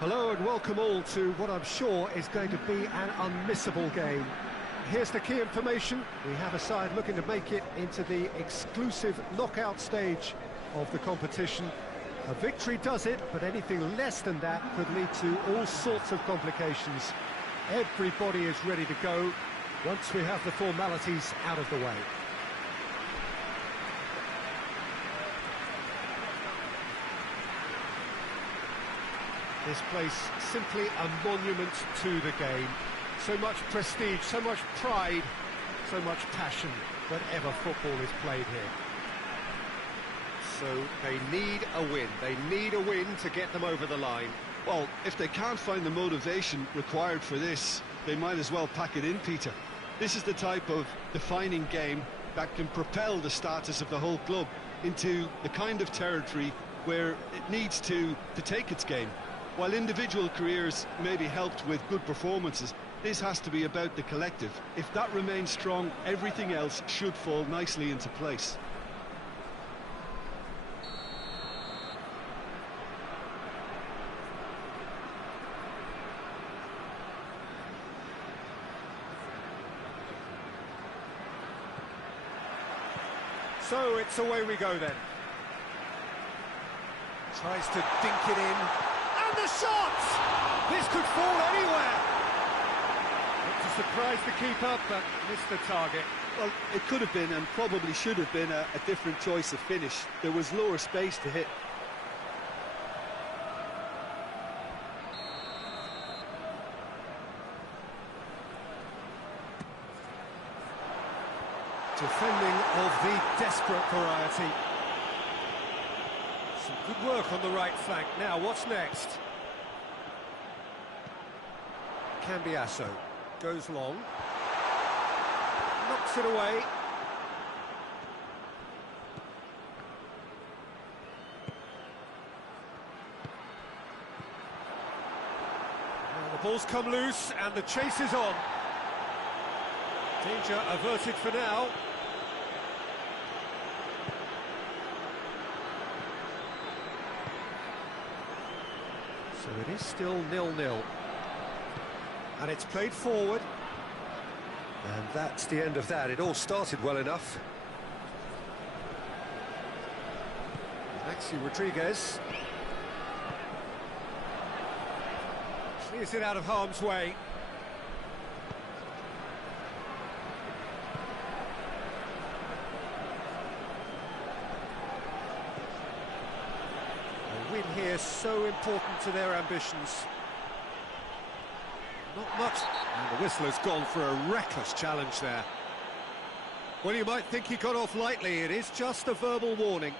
Hello and welcome all to what I'm sure is going to be an unmissable game. Here's the key information. We have a side looking to make it into the exclusive knockout stage of the competition. A victory does it, but anything less than that could lead to all sorts of complications. Everybody is ready to go once we have the formalities out of the way. This place simply a monument to the game. So much prestige, so much pride, so much passion whenever football is played here. So they need a win. They need a win to get them over the line. Well, if they can't find the motivation required for this, they might as well pack it in, Peter. This is the type of defining game that can propel the status of the whole club into the kind of territory where it needs to take its game. While individual careers may be helped with good performances, this has to be about the collective. If that remains strong, everything else should fall nicely into place. So it's away we go then. Tries to dink it in. And the shot! This could fall anywhere! Not to surprise the keeper, but missed the target. Well, it could have been and probably should have been a different choice of finish. There was lower space to hit. Defending of the desperate variety. Some good work on the right flank. Now, what's next? Cambiasso goes long. Knocks it away. Now the ball's come loose and the chase is on. Danger averted for now. So it is still 0-0. And it's played forward. And that's the end of that. It all started well enough. Maxi Rodriguez. Clears it out of harm's way. A win here so important to their ambitions. Not much. And the whistler's gone for a reckless challenge there. Well, you might think he got off lightly. It is just a verbal warning.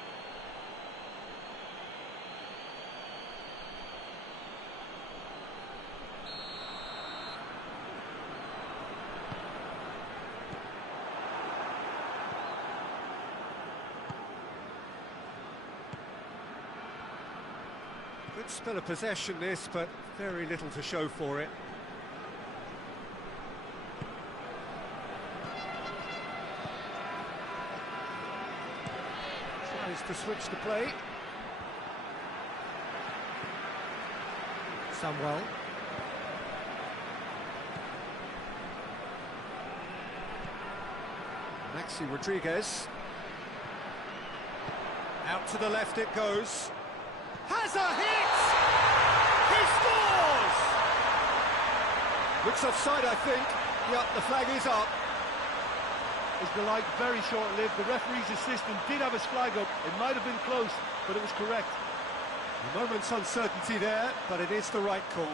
Good spell of possession this, but very little to show for it. To switch the play. Samuel. Maxi Rodriguez. Out to the left it goes. Has a hit! He scores! Looks offside, I think. Yep, the flag is up. His delight very short-lived. The referee's assistant did have his flag up. It might have been close, but it was correct. A moment's uncertainty there, but it is the right call.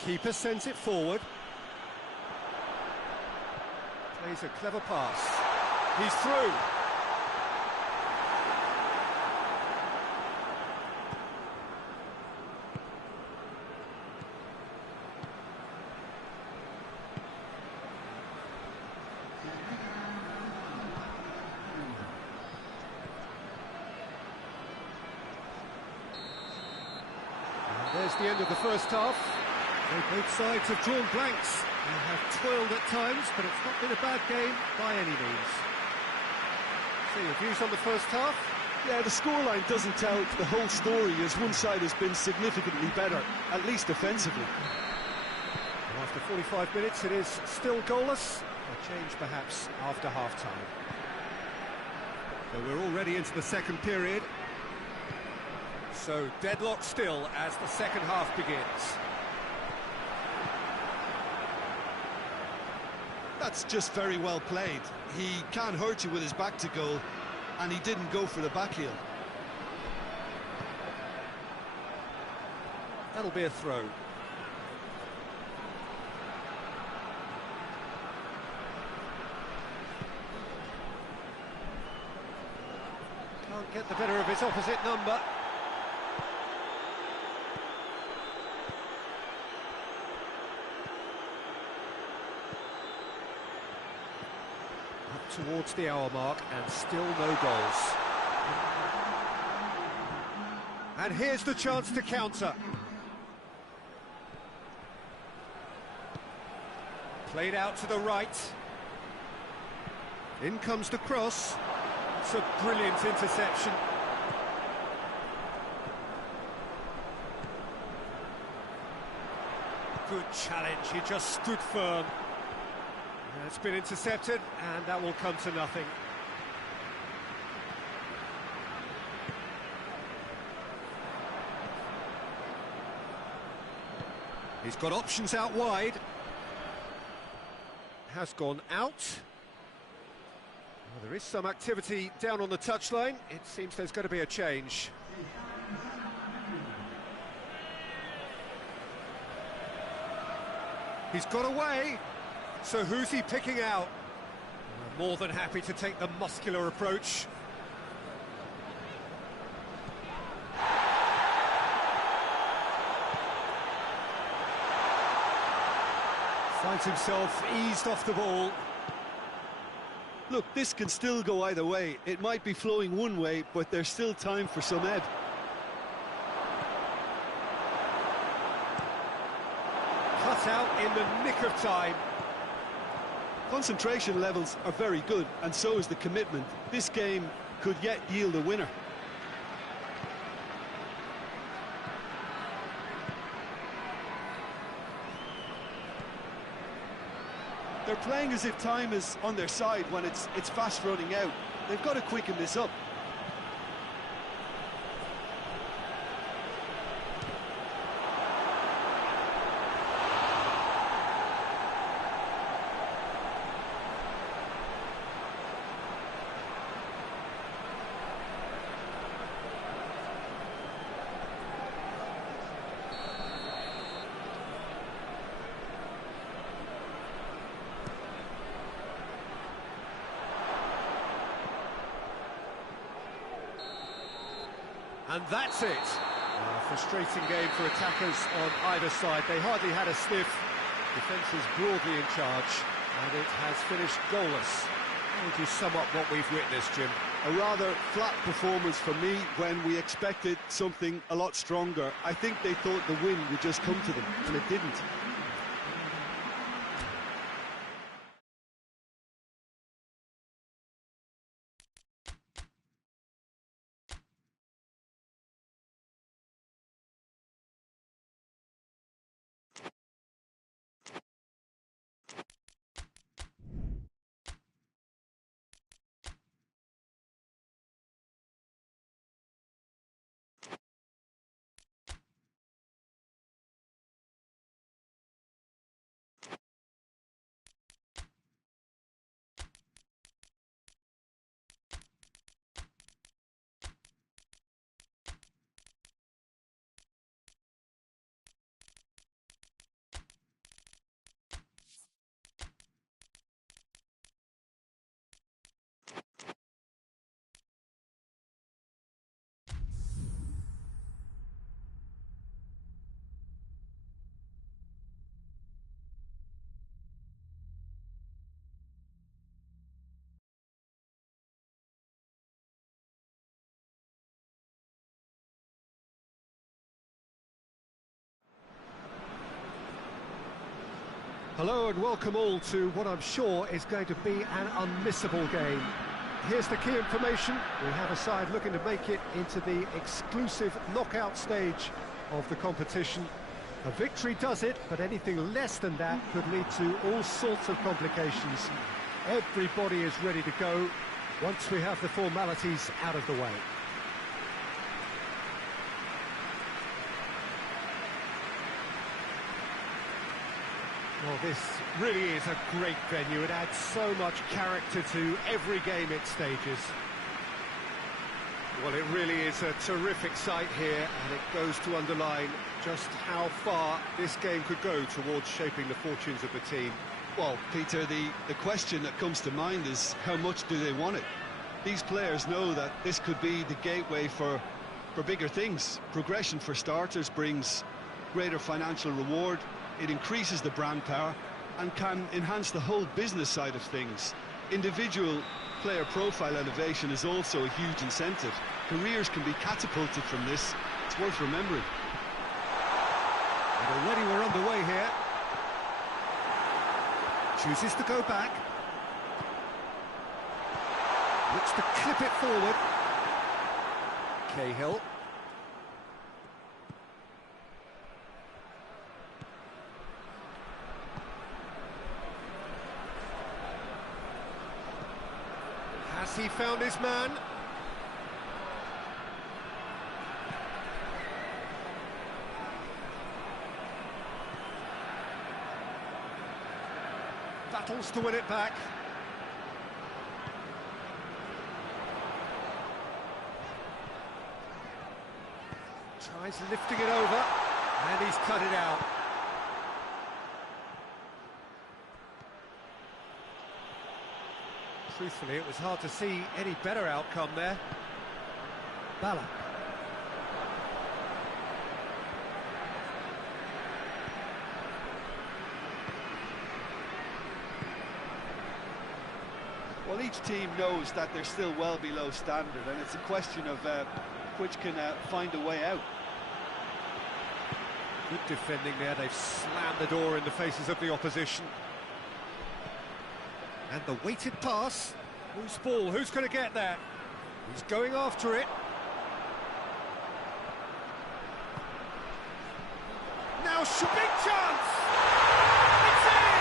Keeper sends it forward. Plays a clever pass. He's through. There's the end of the first half. Both sides have drawn blanks and have toiled at times, but it's not been a bad game by any means. So your views on the first half? Yeah, the scoreline doesn't tell the whole story, as one side has been significantly better, at least defensively. And after 45 minutes, it is still goalless. A change, perhaps, after half-time. So we're already into the second period. So deadlock still as the second half begins. That's just very well played. He can't hurt you with his back to goal, and he didn't go for the back heel. That'll be a throw. Can't get the better of his opposite number. Up towards the hour mark and still no goals. And here's the chance to counter. Played out to the right. In comes the cross. It's a brilliant interception. Good challenge, he just stood firm. It's been intercepted, and that will come to nothing. He's got options out wide. Has gone out. Well, there is some activity down on the touchline. It seems there's going to be a change. He's got away. So who's he picking out? Well, more than happy to take the muscular approach. Finds himself eased off the ball. Look, this can still go either way. It might be flowing one way, but there's still time for some ed. Cut out in the nick of time. Concentration levels are very good, and so is the commitment. This game could yet yield a winner. They're playing as if time is on their side when it's fast running out. They've got to quicken this up. And that's it. A frustrating game for attackers on either side. They hardly had a sniff. Defence is broadly in charge, and it has finished goalless. How would you sum up what we've witnessed, Jim? A rather flat performance for me when we expected something a lot stronger. I think they thought the win would just come to them, and it didn't. Hello and welcome all to what I'm sure is going to be an unmissable game. here's the key information. We have a side looking to make it into the exclusive knockout stage of the competition. A victory does it, but anything less than that could lead to all sorts of complications. Everybody is ready to go once we have the formalities out of the way. Well, this really is a great venue. It adds so much character to every game it stages. Well, it really is a terrific sight here, and it goes to underline just how far this game could go towards shaping the fortunes of the team. Well, Peter, the question that comes to mind is how much do they want it? These players know that this could be the gateway for bigger things. Progression, for starters, brings greater financial reward. It increases the brand power and can enhance the whole business side of things. Individual player profile elevation is also a huge incentive. Careers can be catapulted from this. It's worth remembering. And already we're underway here. Chooses to go back. Looks to clip it forward. Cahill. Has he found his man? Battles to win it back. Tries lifting it over, and he's cut it out. Truthfully, it was hard to see any better outcome there. Bala. Well, each team knows that they're still well below standard, and it's a question of which can find a way out. Good defending there. They've slammed the door in the faces of the opposition. And the weighted pass. Whose ball? Who's going to get that? He's going after it. Now, big chance! It's in!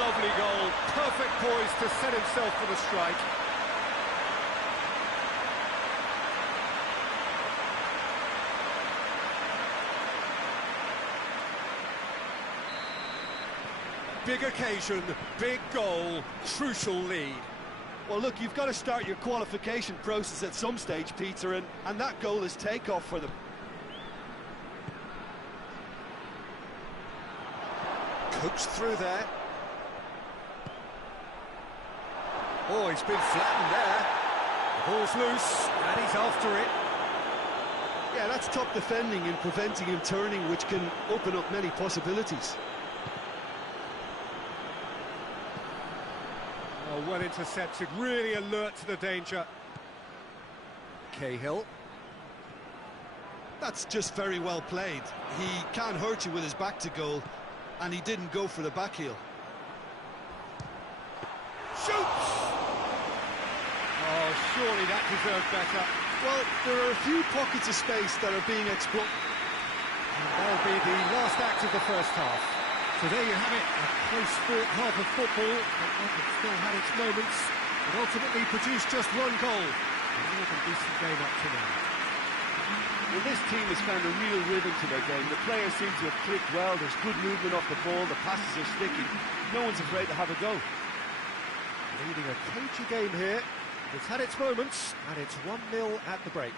Lovely goal. Perfect poise to set himself for the strike. Big occasion, big goal, crucial lead. Well, look, you've got to start your qualification process at some stage, Peter, and that goal is takeoff for them. Coached through there. Oh, he's been flattened there. The ball's loose, and he's after it. Yeah, that's top defending and preventing him turning, which can open up many possibilities. Oh, well intercepted, really alert to the danger. Cahill. That's just very well played. He can't hurt you with his back to goal, and he didn't go for the back heel. Shoots! Oh, surely that deserved better. Well, there are a few pockets of space that are being exploited. And that'll be the last act of the first half. So there you have it, a close-fought half of football, but one that still had its moments. It ultimately produced just one goal. A more than decent game up to now. Well, this team has found a real rhythm to their game. The players seem to have clicked well, there's good movement off the ball, the passes are sticking. No one's afraid to have a go. Leading a cagey game here. It's had its moments, and it's 1-0 at the break.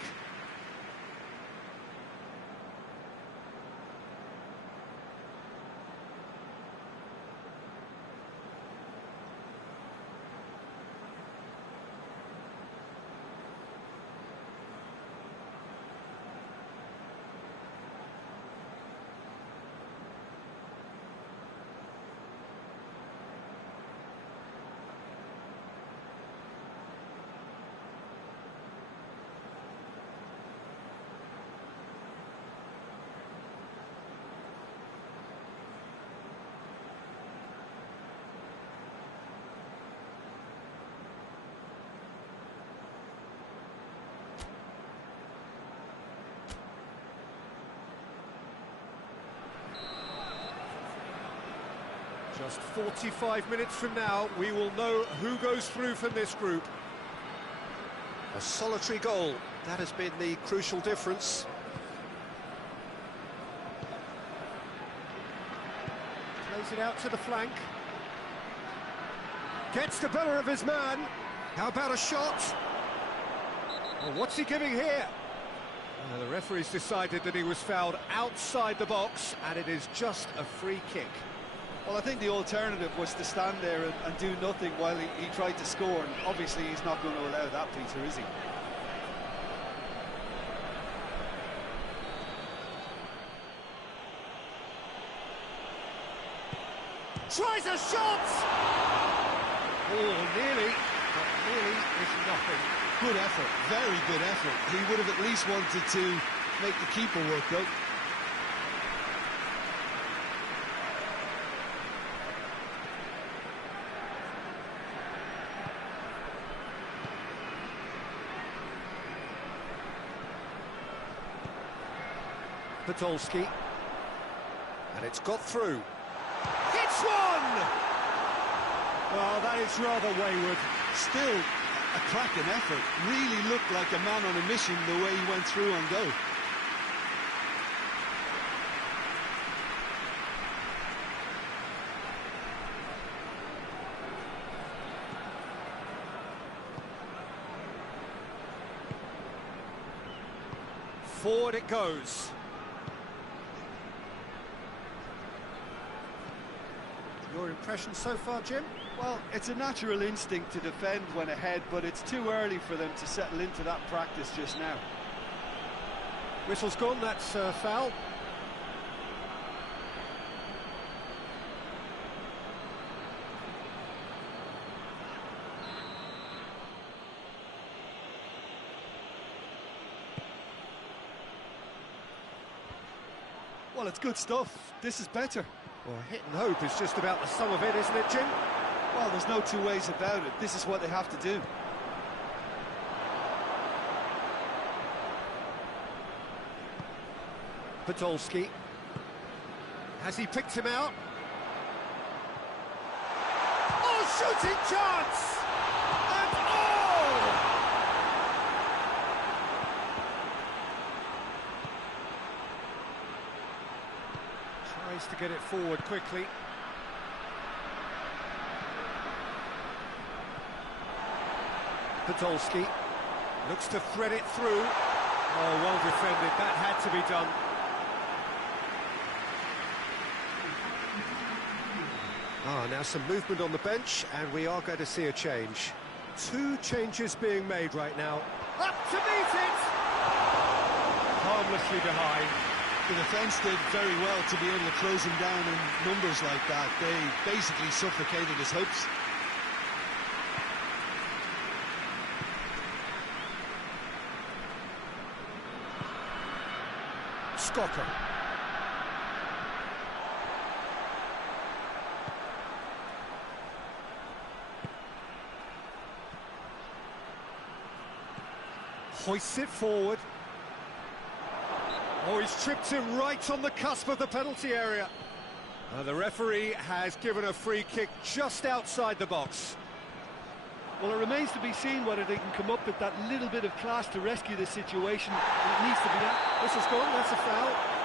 Just 45 minutes from now, we will know who goes through from this group. A solitary goal, that has been the crucial difference. Plays it out to the flank. Gets the better of his man. How about a shot? Well, what's he giving here? The referee's decided that he was fouled outside the box, and it is just a free kick. Well, I think the alternative was to stand there and do nothing while he tried to score, and obviously he's not going to allow that, Peter, is he? Tries a shot! Oh, nearly, but nearly is nothing. Good effort, very good effort. He would have at least wanted to make the keeper work, though. Podolski, and it's got through. It's one! Well, that is rather wayward. Still a cracking effort. Really looked like a man on a mission the way he went through on goal. Forward it goes. Your impression so far, Jim? Well, it's a natural instinct to defend when ahead, but it's too early for them to settle into that practice just now. Whistle's gone, that's foul. Well, it's good stuff. This is better. Well, hit and hope is just about the sum of it, isn't it, Jim? Well, there's no two ways about it. This is what they have to do. Podolski. Has he picked him out? Oh, shooting chance! And oh! Tries to get it forward quickly. Podolski looks to thread it through. Oh, well defended, that had to be done. Now some movement on the bench, and we are going to see a change. Two changes being made right now. Up to meet it! Harmlessly behind. The defence did very well to be able to close him down in numbers like that. They basically suffocated his hopes. Skocker. Hoists it forward. Oh, he's tripped him right on the cusp of the penalty area. The referee has given a free kick just outside the box. Well, it remains to be seen whether they can come up with that little bit of class to rescue this situation. It needs to be that. This has gone, that's a foul.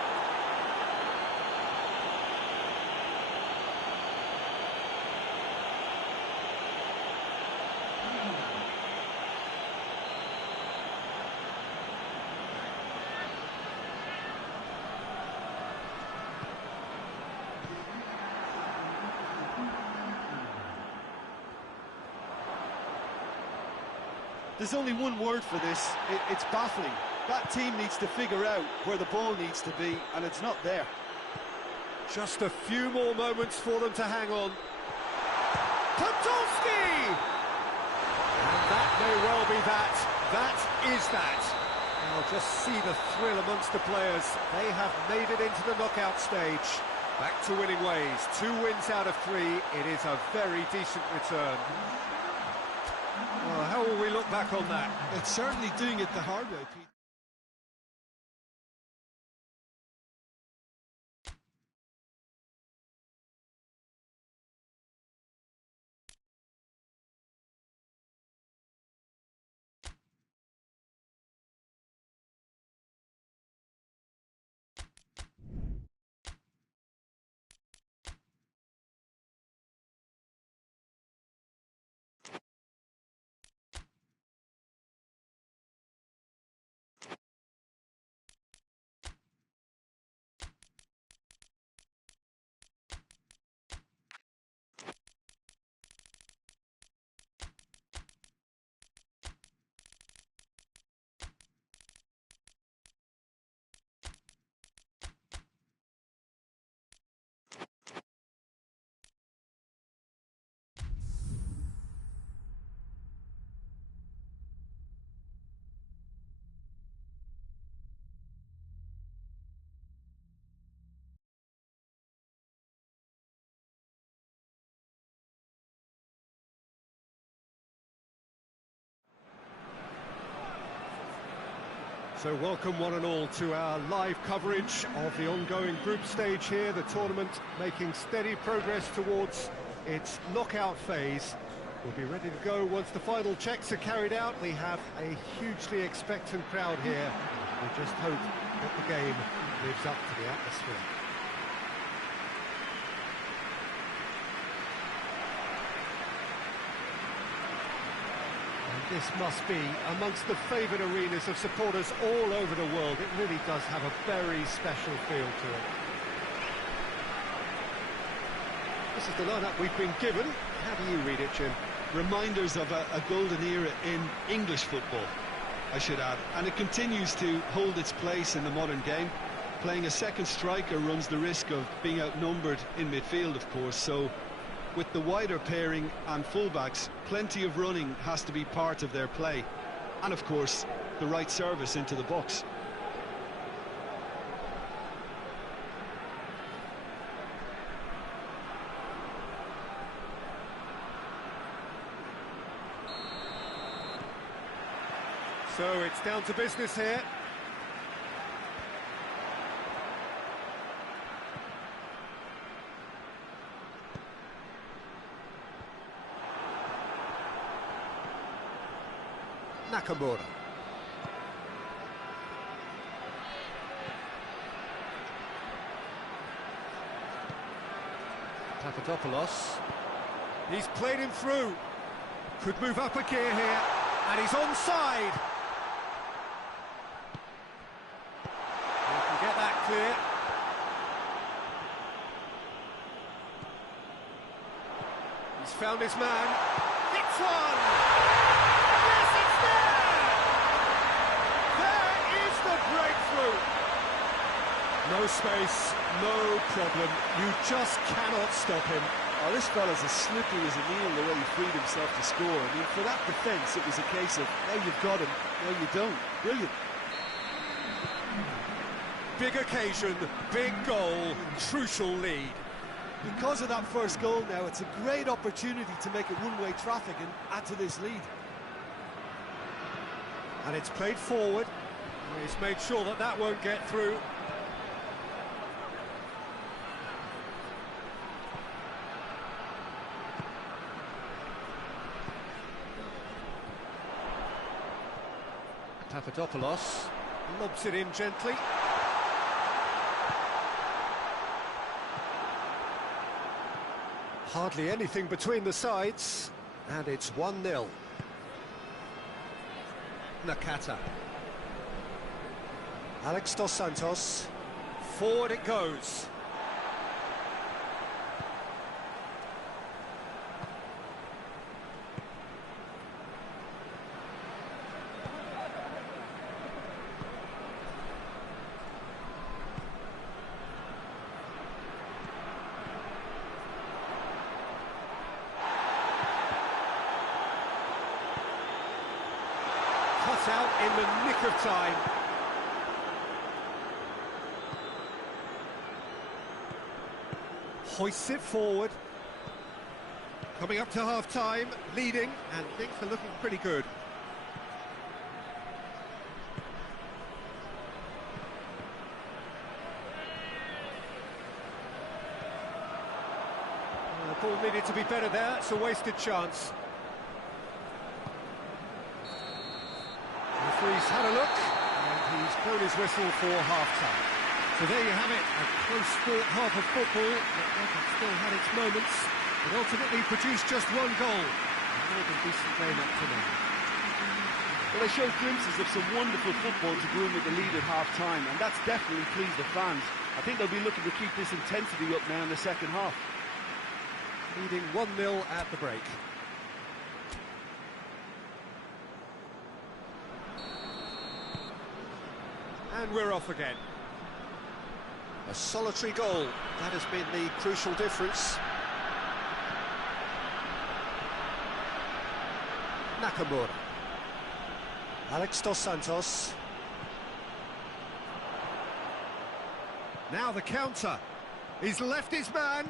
There's only one word for this. It's baffling. That team needs to figure out where the ball needs to be, and it's not there. Just a few more moments for them to hang on. Podolski! And that may well be that. That is that. Now just see the thrill amongst the players. They have made it into the knockout stage. Back to winning ways. 2 wins out of 3. It is a very decent return. Well, how will we look back on that? It's certainly doing it the hard way, Pete. So welcome one and all to our live coverage of the ongoing group stage here, the tournament making steady progress towards its knockout phase. We'll be ready to go once the final checks are carried out. We have a hugely expectant crowd here. We just hope that the game lives up to the atmosphere. This must be amongst the favoured arenas of supporters all over the world. It really does have a very special feel to it. This is the lineup we've been given. How do you read it, Jim? Reminders of a golden era in English football, I should add. And it continues to hold its place in the modern game. Playing a second striker runs the risk of being outnumbered in midfield, of course, so with the wider pairing and fullbacks, plenty of running has to be part of their play. And of course, the right service into the box. So it's down to business here. Nakamura. Papadopoulos. He's played him through. Could move up a gear here, and he's onside. He can get that clear. He's found his man. Hits one! Breakthrough. No space, no problem. You just cannot stop him. Oh, this fella's as slippery as a needle the way he freed himself to score. I mean, for that defence, it was a case of, now you've got him, now you don't. Brilliant. Big occasion, big goal, crucial lead. Because of that first goal now, it's a great opportunity to make it one-way traffic and add to this lead. And it's played forward. He's made sure that that won't get through. Papadopoulos lobs it in gently. Hardly anything between the sides, and it's 1-0. Nakata. Alex dos Santos, forward it goes. Cut out in the nick of time. Hoists it forward. Coming up to half-time, leading, and things are looking pretty good. The ball needed to be better there, it's a wasted chance. The referee's had a look, and he's blown his whistle for half-time. So there you have it, a close sport half of football that still had its moments, but ultimately produced just one goal. A more than decent game up to now. Well, they showed glimpses of some wonderful football to go in with the lead at half-time, and that's definitely pleased the fans. I think they'll be looking to keep this intensity up now in the second half. Leading 1-0 at the break. And we're off again. A solitary goal, that has been the crucial difference. Nakamura. Alex dos Santos. Now the counter. He's left his man.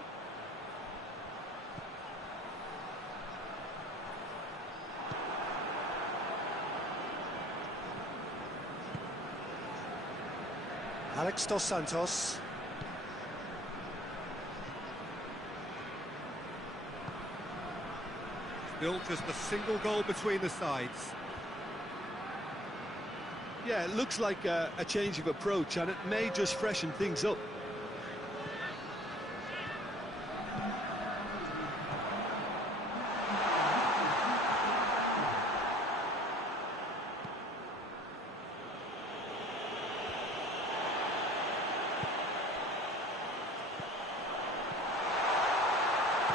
Alex dos Santos. Still just a single goal between the sides. Yeah, it looks like a change of approach, and it may just freshen things up.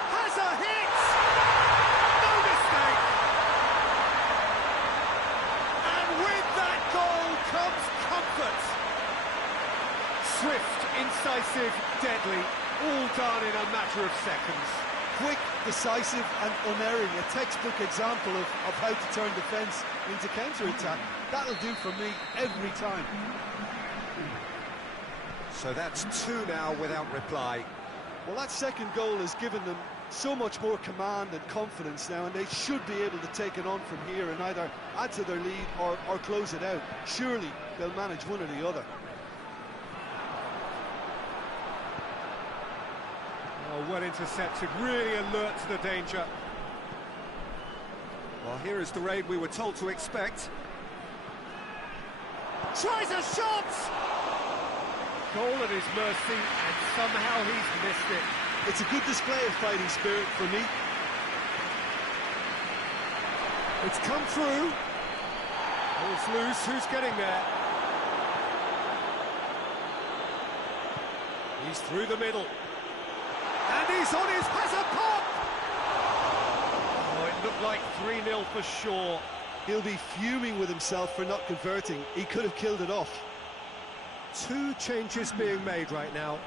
Has a hit! No mistake! And with that goal comes comfort. Swift, incisive, deadly, all done in a matter of seconds. Quick, decisive and unerring, a textbook example of how to turn defence into counter-attack. That'll do for me every time. So that's two now without reply. Well, that second goal has given them so much more command and confidence now, and they should be able to take it on from here and either add to their lead or close it out. Surely they'll manage one or the other. Oh, well intercepted, really alert to the danger. Well, here is the raid we were told to expect. Tries a shot! Goal at his mercy, and somehow he's missed it. It's a good display of fighting spirit for me. It's come through. Ball's loose, who's getting there? He's through the middle. And he's on his, has a pop! Oh, it looked like 3-0 for sure. He'll be fuming with himself for not converting. He could have killed it off. Two changes being made right now.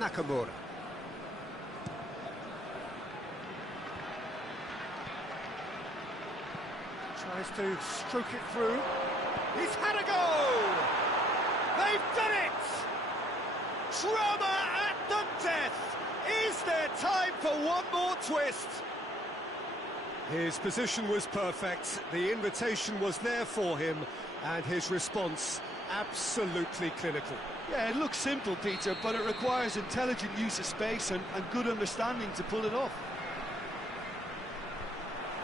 Nakamura. Tries to stroke it through. He's had a go! They've done it! Drama at the death! Is there time for one more twist? His position was perfect, the invitation was there for him, and his response absolutely clinical. Yeah, it looks simple, Peter, but it requires intelligent use of space and good understanding to pull it off.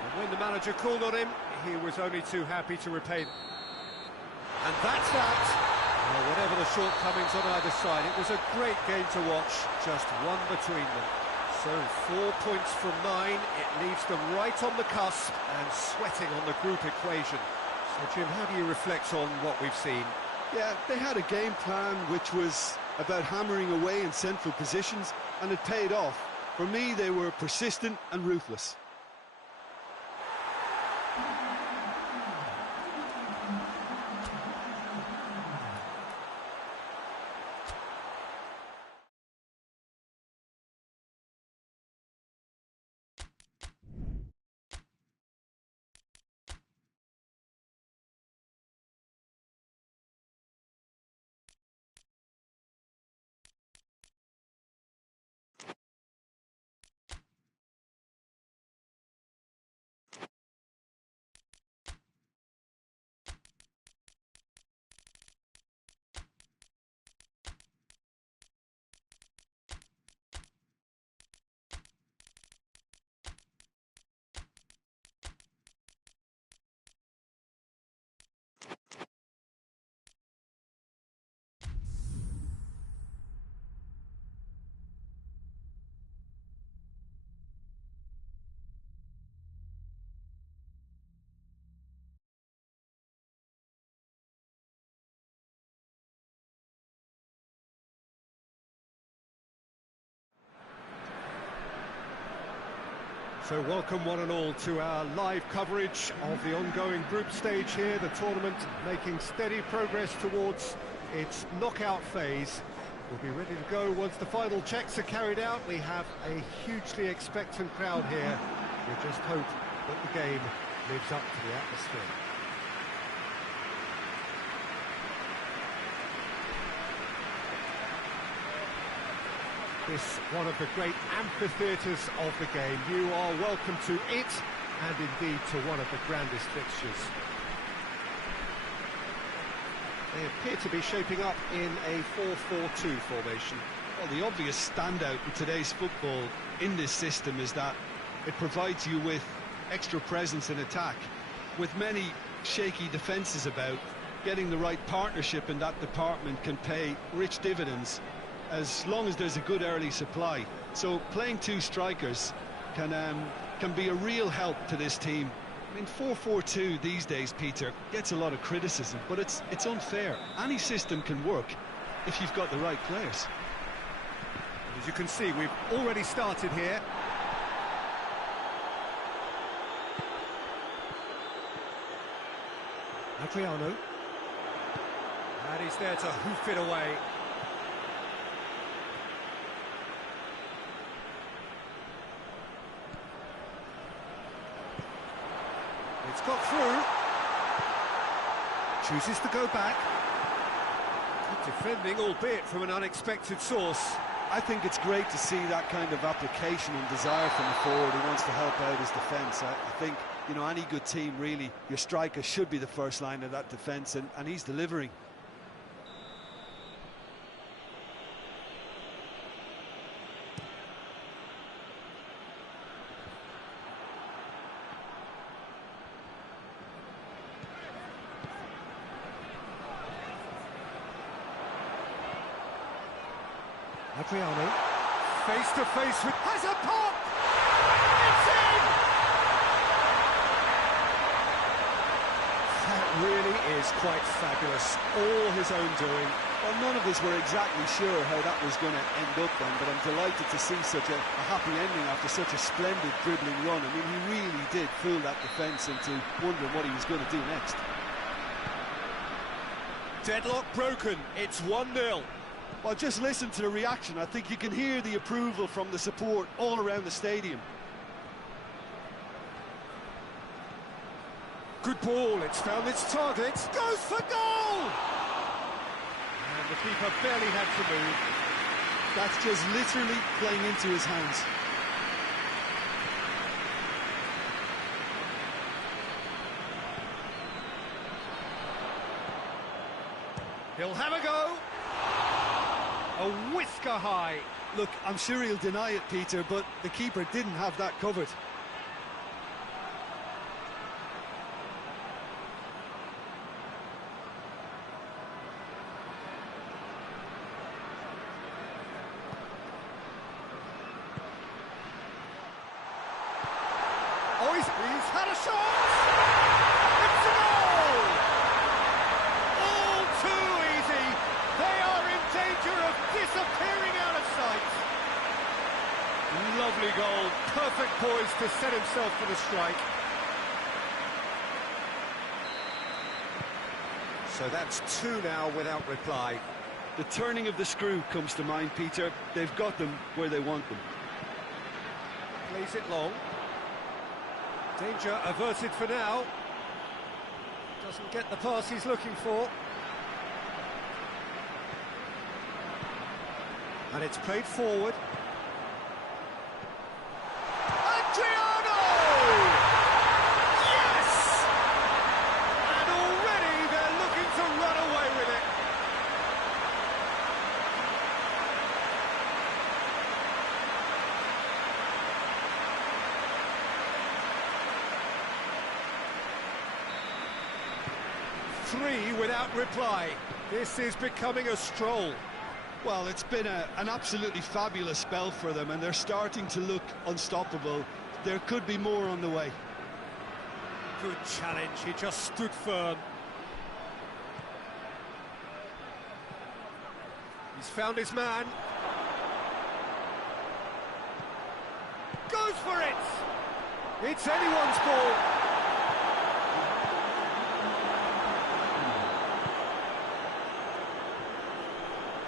And when the manager called on him, he was only too happy to repay them. And that's that. Well, whatever the shortcomings on either side, it was a great game to watch, just one between them. So 4 points from 9, it leaves them right on the cusp and sweating on the group equation. So Jim, how do you reflect on what we've seen? Yeah, they had a game plan which was about hammering away in central positions, and it paid off. For me, they were persistent and ruthless. So welcome one and all to our live coverage of the ongoing group stage here, the tournament making steady progress towards its knockout phase. We'll be ready to go once the final checks are carried out. We have a hugely expectant crowd here. We just hope that the game lives up to the atmosphere. This one of the great amphitheatres of the game. You are welcome to it, and indeed to one of the grandest fixtures. They appear to be shaping up in a 4-4-2 formation. Well, the obvious standout in today's football in this system is that it provides you with extra presence in attack. With many shaky defences about, getting the right partnership in that department can pay rich dividends as long as there's a good early supply. So playing two strikers can be a real help to this team. I mean, 4-4-2 these days, Peter, gets a lot of criticism, but it's unfair. Any system can work if you've got the right players. As you can see, we've already started here. Adriano. And he's there to hoof it away. It's got through. Chooses to go back. Good defending, albeit from an unexpected source. I think it's great to see that kind of application and desire from a forward who wants to help out his defence. I think, you know, any good team, really, your striker should be the first line of that defence, and he's delivering. Adriano, face to face with... has a pop! It's in! That really is quite fabulous. All his own doing. Well, none of us were exactly sure how that was going to end up then, but I'm delighted to see such a happy ending after such a splendid dribbling run. I mean, he really did fool that defence into wondering what he was going to do next. Deadlock broken. It's 1-0. Well, just listen to the reaction. I think you can hear the approval from the support all around the stadium. Good ball, it's found its target. Goes for goal! And the keeper barely had to move. That's just literally playing into his hands. He'll have a go. A whisker high. Look, I'm sure he'll deny it, Peter, but the keeper didn't have that covered. Oh, he's had a shot! It's a goal! All too easy. They are in danger of disappearing out of sight. Lovely goal. Perfect poise to set himself for the strike. So that's two now without reply. The turning of the screw comes to mind, Peter. They've got them where they want them. Plays it long. Danger averted for now. Doesn't get the pass he's looking for. And it's played forward. Adriano! Yes! And already they're looking to run away with it. Three without reply. This is becoming a stroll. Well, it's been an absolutely fabulous spell for them, and they're starting to look unstoppable. There could be more on the way. Good challenge, he just stood firm. He's found his man. Goes for it! It's anyone's ball.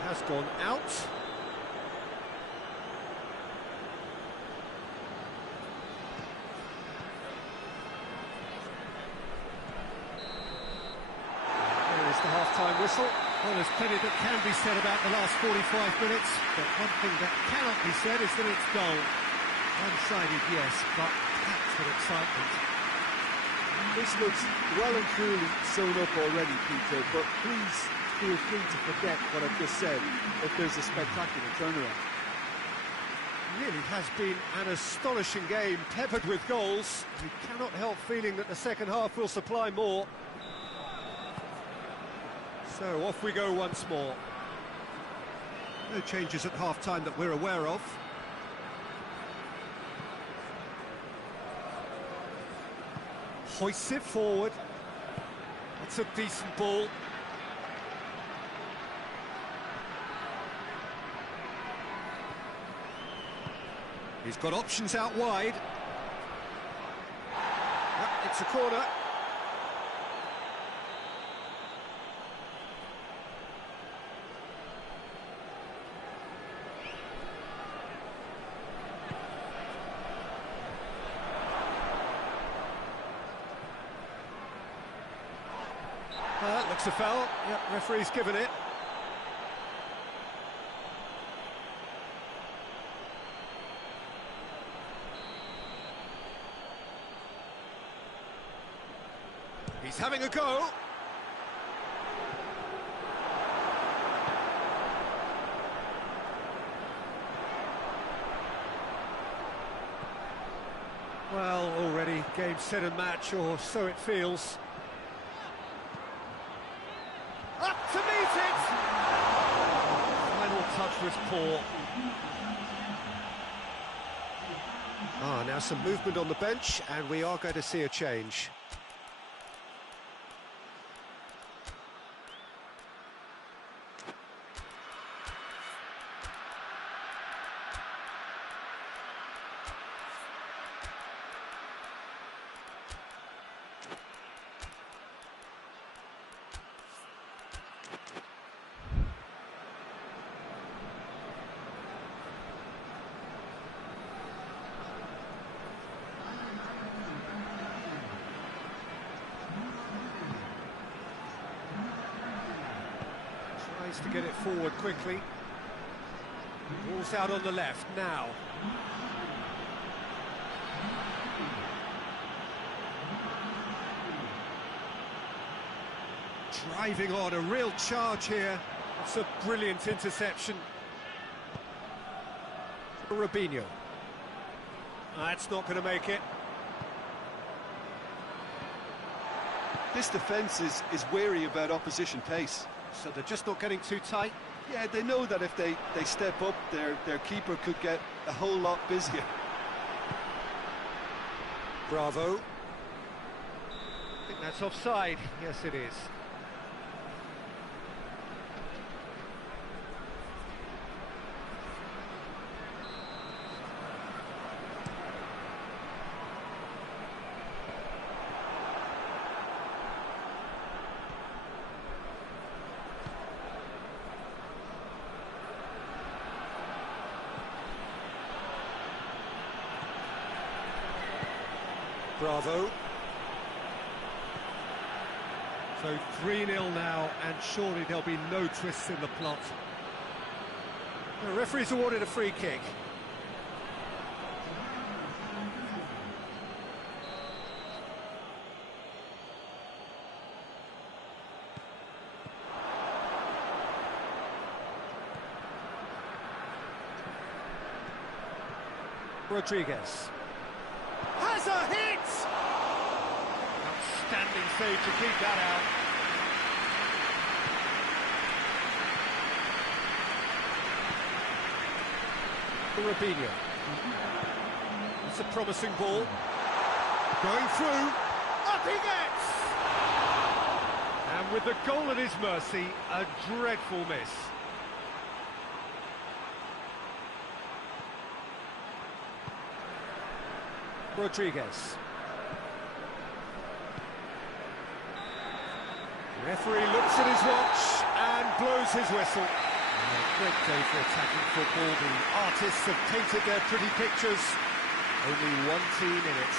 Has gone out. There is the half-time whistle. Well, there's plenty that can be said about the last 45 minutes, but one thing that cannot be said is that it's dull. One-sided, yes, but packed with excitement. This looks well and truly sewn up already, Peter, but please feel free to forget what I've just said if there's a spectacular turnaround. It really has been an astonishing game, peppered with goals. You cannot help feeling that the second half will supply more. So off we go once more. No changes at half-time that we're aware of. Hoists it forward. It's a decent ball. He's got options out wide. Yep, it's a corner. Looks a foul. Yep, referee's given it. He's having a go. Well, already game, set and match, or so it feels. Up to meet it! Final touch was poor. Now some movement on the bench, and we are going to see a change. To get it forward quickly. Ball's out on the left now. Driving on, a real charge here. It's a brilliant interception. Robinho. That's not going to make it. This defence is wary about opposition pace. So they're just not getting too tight? Yeah, they know that if they step up, their keeper could get a whole lot busier. Bravo. I think that's offside. Yes, it is. Bravo. So 3-0 now, and surely there'll be no twists in the plot. The referee's awarded a free kick. Rodriguez. Has a hit! Outstanding save to keep that out. Robinho. It's a promising ball. Going through. Up he gets! And with the goal at his mercy, a dreadful miss. Rodriguez. The referee looks at his watch and blows his whistle. A great day for attacking football. The artists have painted their pretty pictures. Only one team in it.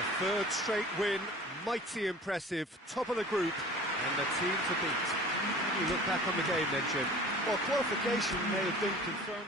A third straight win, mighty impressive, top of the group, and the team to beat. You look back on the game then, Jim. Well, qualification may have been confirmed.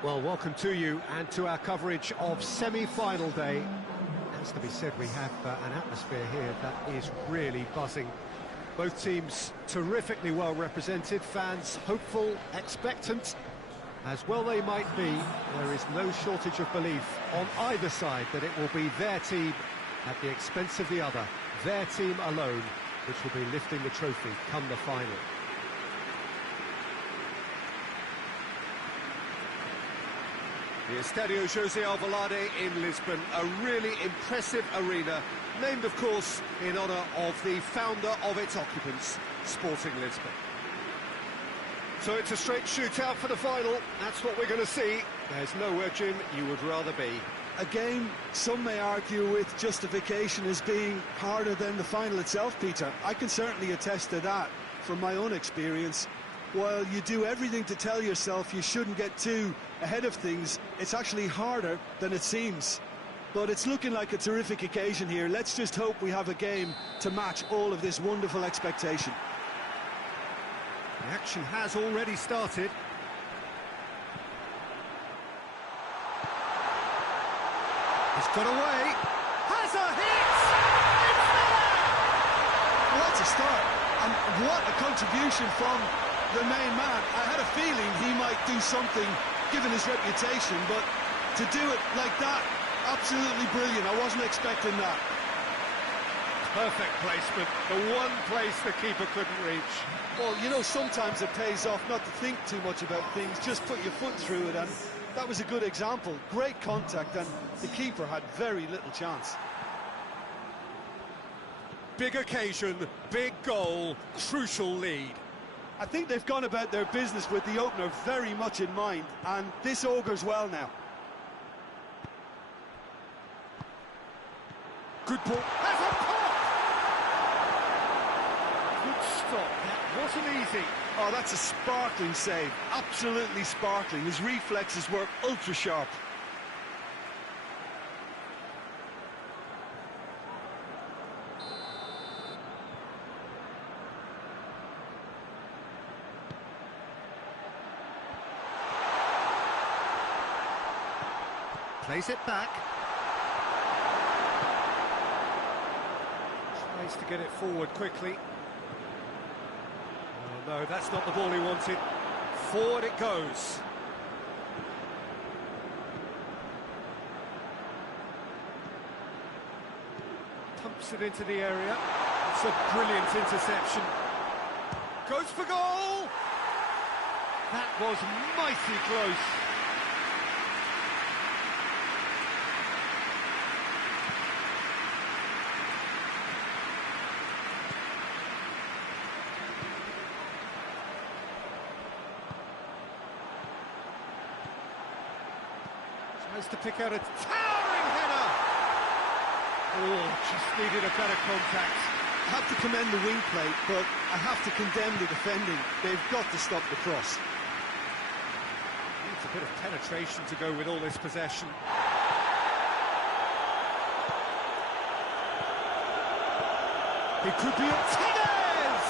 Well, welcome to you and to our coverage of semi-final day. Has to be said, we have an atmosphere here that is really buzzing. Both teams terrifically well represented, fans hopeful, expectant. As well they might be, there is no shortage of belief on either side that it will be their team at the expense of the other, their team alone, which will be lifting the trophy come the final. The Estadio José Alvalade in Lisbon, a really impressive arena, named, of course, in honour of the founder of its occupants, Sporting Lisbon. So it's a straight shootout for the final. That's what we're going to see. There's nowhere, Jim, you would rather be. A game some may argue with justification as being harder than the final itself, Peter. I can certainly attest to that from my own experience. While you do everything to tell yourself you shouldn't get too ahead of things, it's actually harder than it seems. But it's looking like a terrific occasion here. Let's just hope we have a game to match all of this wonderful expectation. The action has already started. He's got away. Has a hit! It's there! What a start, and what a contribution from the main man. I had a feeling he might do something given his reputation, but to do it like that, absolutely brilliant. I wasn't expecting that. Perfect placement, the one place the keeper couldn't reach. Well, you know, sometimes it pays off not to think too much about things, just put your foot through it, and that was a good example. Great contact, and the keeper had very little chance. Big occasion, big goal, crucial lead. I think they've gone about their business with the opener very much in mind, and this augurs well now. Good ball. Has a pop! Good stop. That wasn't easy. Oh, that's a sparkling save. Absolutely sparkling. His reflexes were ultra sharp. Plays it back. Tries to get it forward quickly. Oh no, that's not the ball he wanted. Forward it goes. Pumps it into the area. It's a brilliant interception. Goes for goal! That was mighty close. Tries to pick out a towering header. Oh, just needed a better contact. I have to commend the wing play, but I have to condemn the defending. They've got to stop the cross. Needs a bit of penetration to go with all this possession. It could be a Tenez!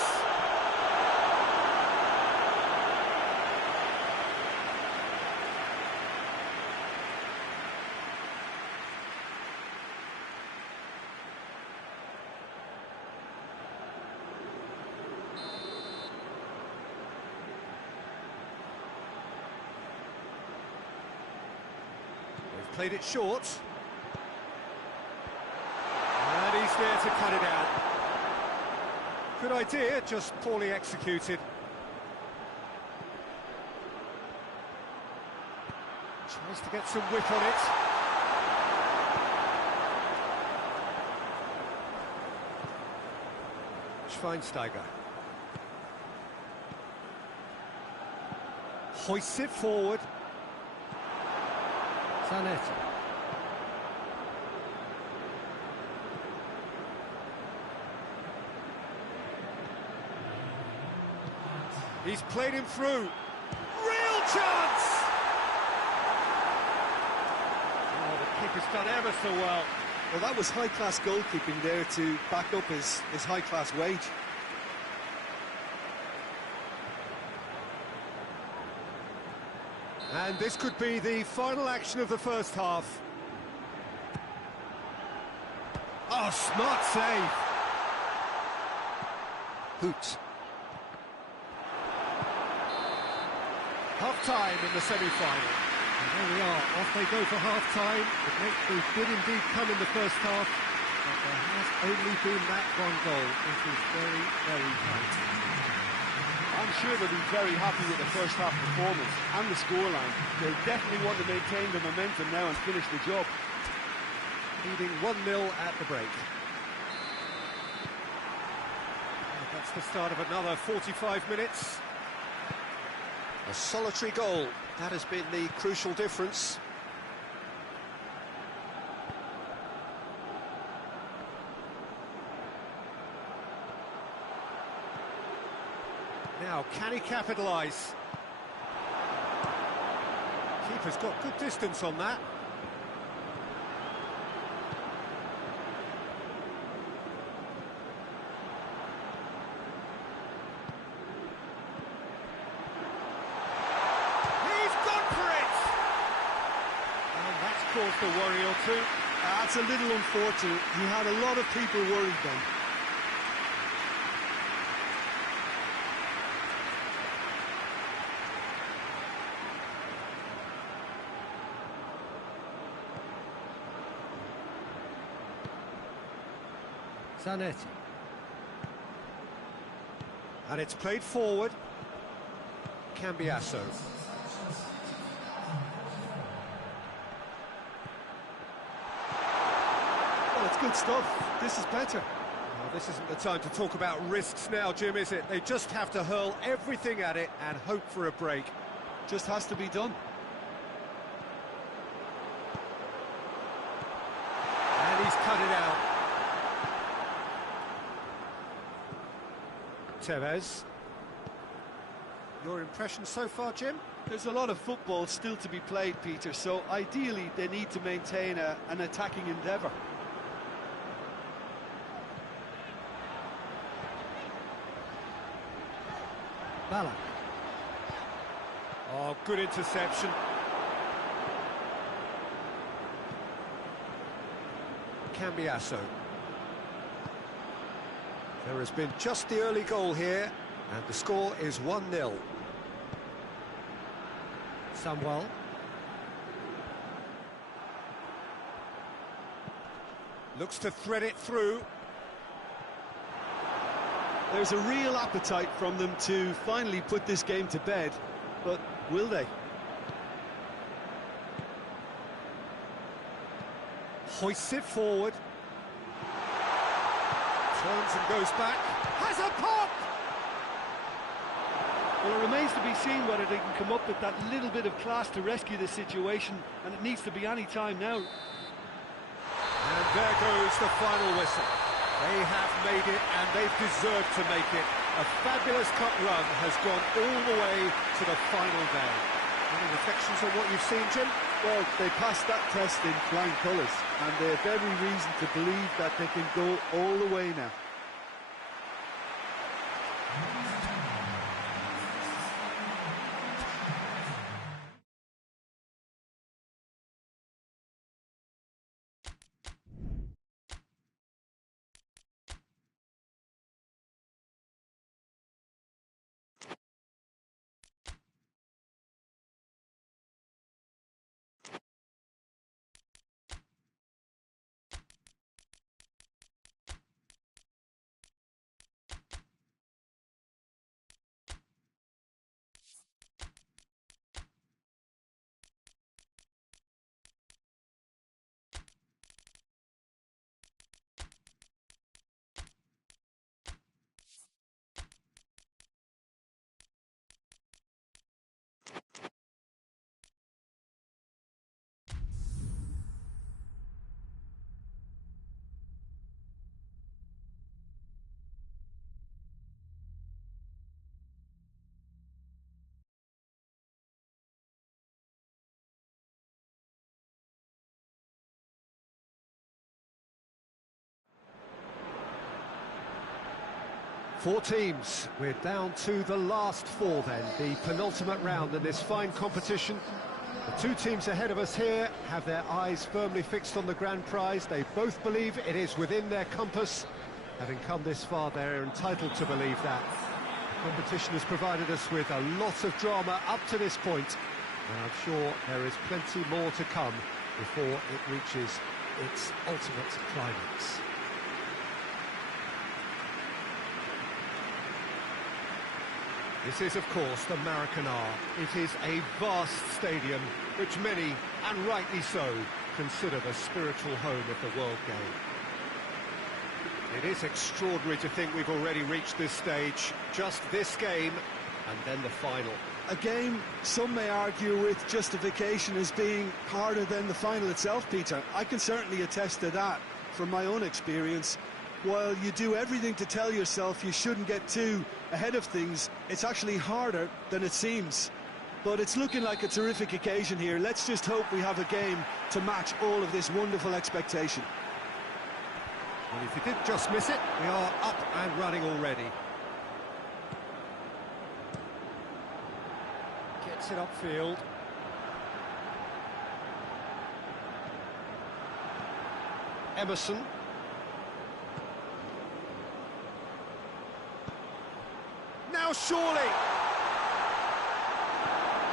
Played it short. And he's there to cut it out. Good idea, just poorly executed. Tries to get some whip on it. Schweinsteiger. Hoists it forward. Zanetti. He's played him through. Real chance! Oh, the keeper's done ever so well. Well, that was high-class goalkeeping there to back up his high-class wage. And this could be the final action of the first half. Oh, smart save. Hoot. Half-time in the semi-final. And there we are, off they go for half-time. The breakthrough did indeed come in the first half, but there has only been that one goal. It is very, very tight. I'm sure they'll be very happy with the first half performance and the scoreline. They'll definitely want to maintain the momentum now and finish the job. Leading 1-0 at the break. And that's the start of another 45 minutes. A solitary goal, that has been the crucial difference. Now, can he capitalise? Keeper's got good distance on that. Caused a worry or two. That's a little unfortunate. He had a lot of people worried then. Zanetti. And it's played forward. Cambiasso. It's good stuff. This is better. Well, this isn't the time to talk about risks now, Jim, is it? They just have to hurl everything at it and hope for a break. Just has to be done. And he's cut it out. Tevez. Your impression so far, Jim? There's a lot of football still to be played, Peter, so ideally they need to maintain an attacking endeavour. Ballack. Oh, good interception. Cambiasso. There has been just the early goal here, and the score is 1-0. Samuel. Looks to thread it through. There's a real appetite from them to finally put this game to bed, but will they? Hoists it forward. Turns and goes back. Has a pop! Well, it remains to be seen whether they can come up with that little bit of class to rescue the situation, and it needs to be any time now. And there goes the final whistle. They have made it, and they've deserved to make it. A fabulous cup run has gone all the way to the final day. Any reflections on what you've seen, Jim? Well, they passed that test in flying colours, and they have every reason to believe that they can go all the way now. Four teams. We're down to the last four then, the penultimate round in this fine competition. The two teams ahead of us here have their eyes firmly fixed on the grand prize. They both believe it is within their compass. Having come this far, they're entitled to believe that. The competition has provided us with a lot of drama up to this point, and I'm sure there is plenty more to come before it reaches its ultimate climax. This is, of course, the Maracanã. It is a vast stadium, which many, and rightly so, consider the spiritual home of the world game. It is extraordinary to think we've already reached this stage. Just this game, and then the final. A game some may argue with justification as being harder than the final itself, Peter. I can certainly attest to that from my own experience. While you do everything to tell yourself you shouldn't get too ahead of things, it's actually harder than it seems. But it's looking like a terrific occasion here. Let's just hope we have a game to match all of this wonderful expectation. Well, if you did just miss it, we are up and running already. Gets it upfield. Emerson. Now surely!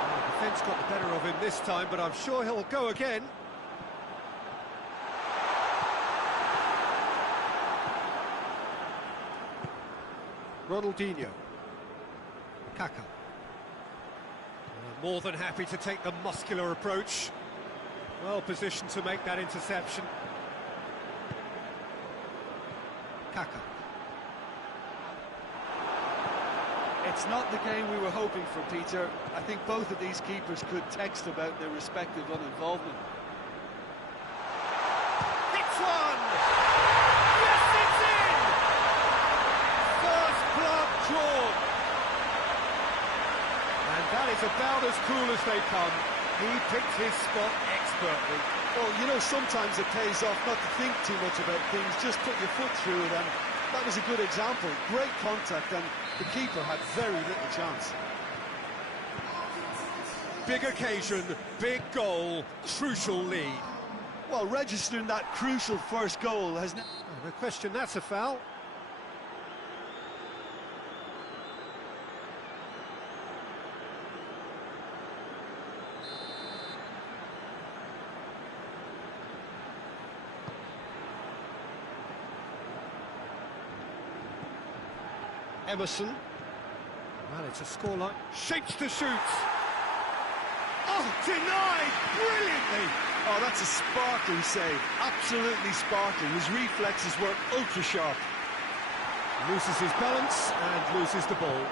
Oh, the defence got the better of him this time, but I'm sure he'll go again. Ronaldinho. Kaká. More than happy to take the muscular approach. Well positioned to make that interception. Kaká. It's not the game we were hoping for, Peter. I think both of these keepers could text about their respective uninvolvement. Hits one! Yes, it's in! First blood drawn. And that is about as cool as they come. He picked his spot expertly. Well, you know, sometimes it pays off not to think too much about things, just put your foot through it, and that was a good example. Great contact, and the keeper had very little chance. Big occasion, big goal, crucial lead. Well, registering that crucial first goal has... No question, that's a foul. Emerson. Well, it's a scoreline. Shapes to shoot. Oh, denied brilliantly. Oh, that's a sparkling save. Absolutely sparkling. His reflexes were ultra sharp. Loses his balance and loses the ball.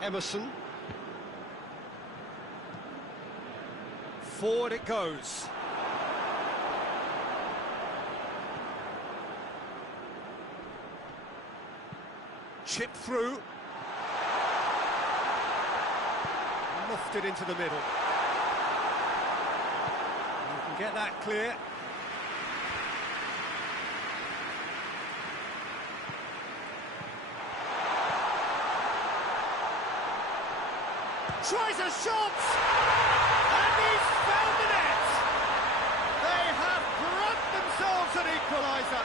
Emerson. Forward it goes. Chip through. Lofted into the middle. You can get that clear. Tries a shot! And he's found the net! They have brought themselves an equaliser.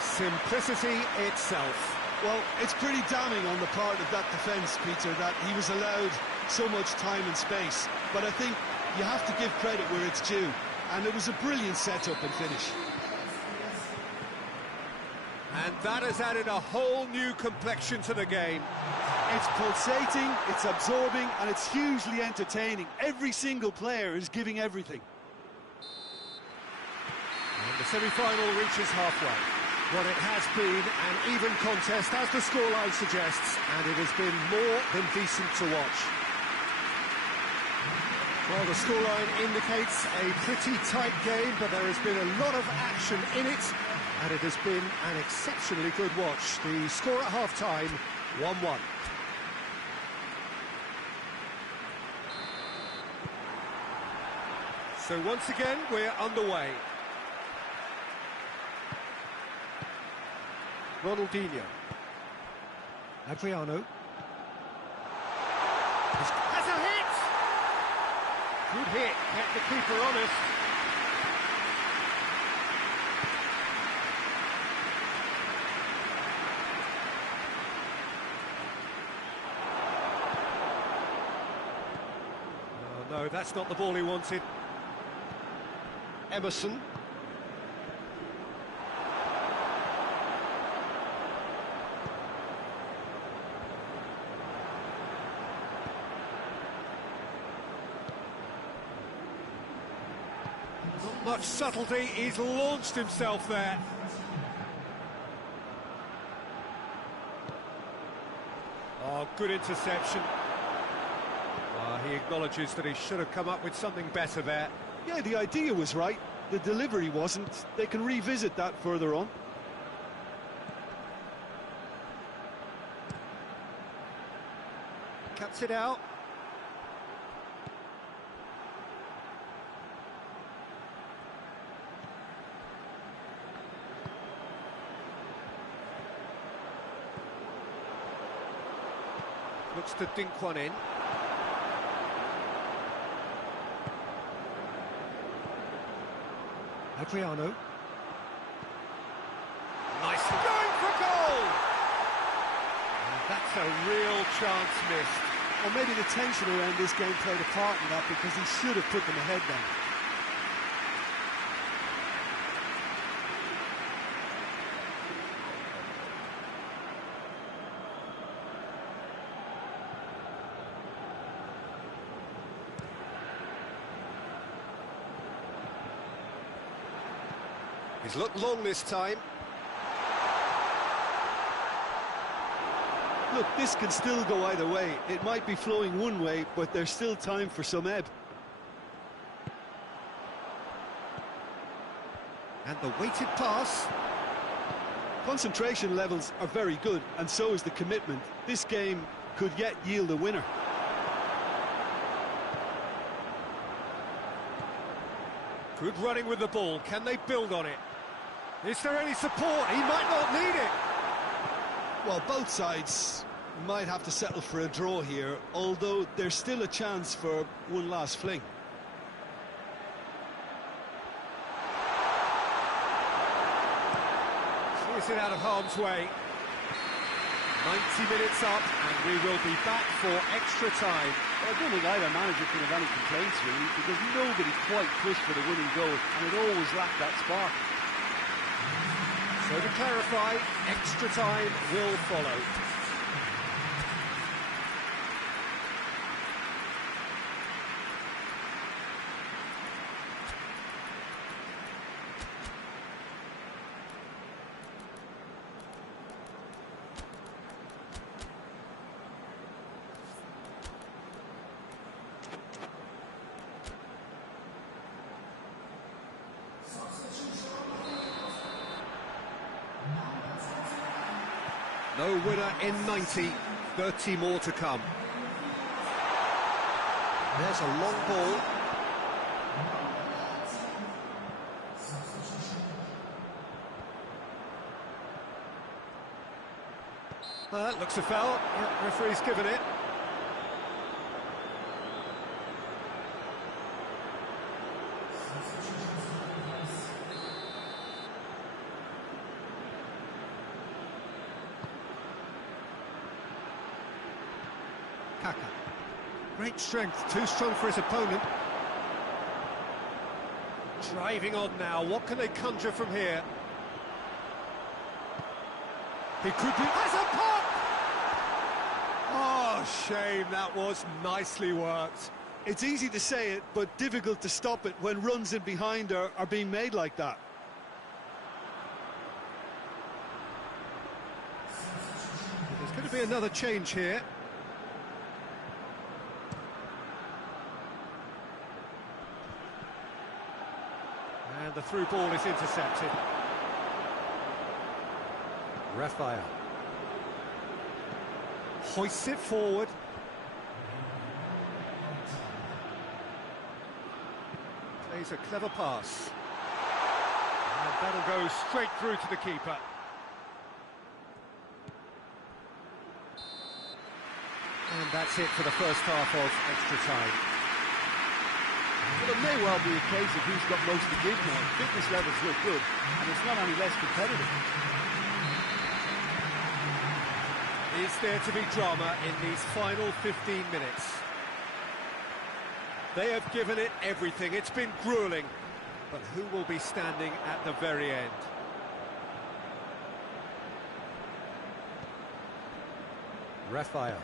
Simplicity itself. Well, it's pretty damning on the part of that defence, Peter, that he was allowed so much time and space. But I think you have to give credit where it's due. And it was a brilliant setup and finish. And that has added a whole new complexion to the game. It's pulsating, it's absorbing, and it's hugely entertaining. Every single player is giving everything. And the semi-final reaches halfway. Well, it has been an even contest, as the scoreline suggests, and it has been more than decent to watch. Well, the scoreline indicates a pretty tight game, but there has been a lot of action in it, and it has been an exceptionally good watch. The score at half-time, 1-1. So once again, we're underway. Ronaldinho. Adriano. Has a hit! Good hit, kept the keeper honest. Oh, no, that's not the ball he wanted. Emerson. Not much subtlety, he's launched himself there. Oh, good interception. He acknowledges that he should have come up with something better there. Yeah, the idea was right, the delivery wasn't. They can revisit that further on. Cuts it out. Looks to dink one in. Adriano. Nicely going for goal! And that's a real chance missed. Or maybe the tension around this game played a part in that, because he should have put them ahead then. He's looked long this time. Look, this can still go either way. It might be flowing one way, but there's still time for some ebb. And the weighted pass. Concentration levels are very good, and so is the commitment. This game could yet yield a winner. Good running with the ball. Can they build on it? Is there any support? He might not need it. Well, both sides might have to settle for a draw here, although there's still a chance for one last fling. Sees it out of harm's way. 90 minutes up, and we will be back for extra time. Well, I don't think either manager can have any complaints, really, because nobody quite pushed for the winning goal, and it always lacked that spark. So to clarify, extra time will follow. No winner in 90, 30 more to come. There's a long ball. That looks a foul. Yeah, referee's given it. Great strength, too strong for his opponent. Driving on now, what can they conjure from here? He could be... has a pop! Oh, shame, that was nicely worked. It's easy to say it, but difficult to stop it when runs in behind are being made like that. There's going to be another change here. And the through ball is intercepted. Raphael hoists it forward. Plays a clever pass. And that'll go straight through to the keeper. And that's it for the first half of extra time. Well, it may well be a case of who's got most to give now. Fitness levels look good, and it's not any less competitive. Is there to be drama in these final 15 minutes? They have given it everything. It's been grueling. But who will be standing at the very end? Raphael.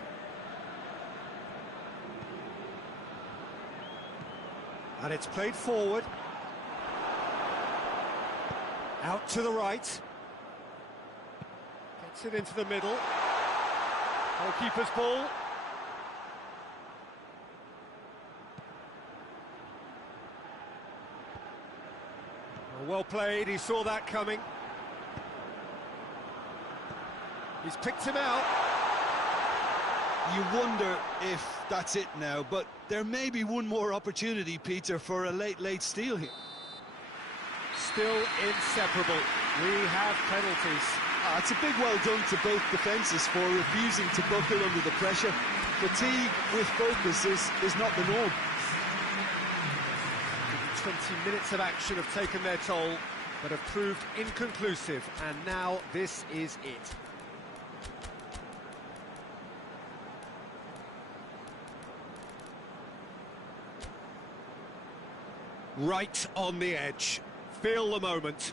And it's played forward. Out to the right. Gets it into the middle. Goalkeeper's ball. Well played, he saw that coming. He's picked him out. You wonder if that's it now, but there may be one more opportunity, Peter, for a late steal here. Still inseparable. We have penalties. It's a big well done to both defences for refusing to buckle under the pressure. Fatigue with focus is not the norm. 20 minutes of action have taken their toll, but have proved inconclusive, and now this is it. Right on the edge. Feel the moment.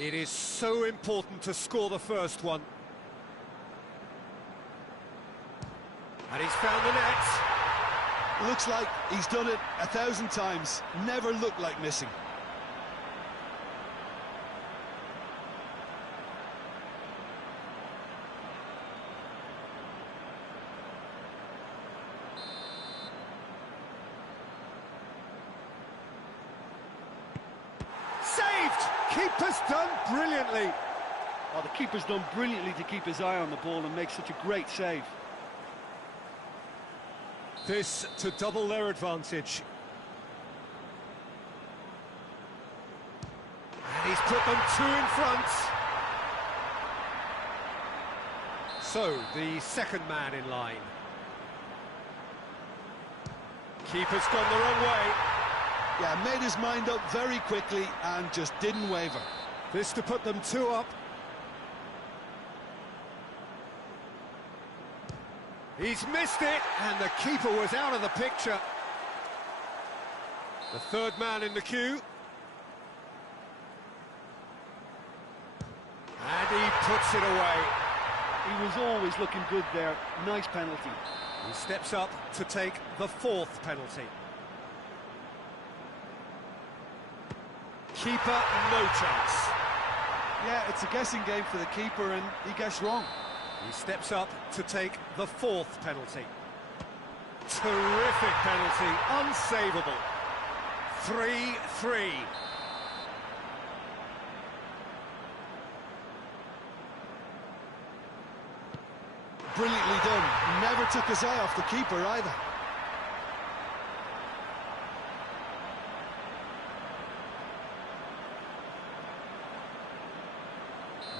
It is so important to score the first one. And he's found the net. Looks like he's done it 1,000 times. Never looked like missing. Saved! Keeper's done brilliantly. Oh, the keeper's done brilliantly to keep his eye on the ball and make such a great save. This to double their advantage. And he's put them two in front. So, the second man in line. Keeper's gone the wrong way. Yeah, made his mind up very quickly and just didn't waver. This to put them two up. He's missed it, and the keeper was out of the picture. The third man in the queue. And he puts it away. He was always looking good there. Nice penalty. He steps up to take the fourth penalty. Keeper, no chance. Yeah, it's a guessing game for the keeper, and he guessed wrong. He steps up to take the fourth penalty. Terrific penalty, unsavable. 3-3. Brilliantly done. Never took his eye off the keeper either.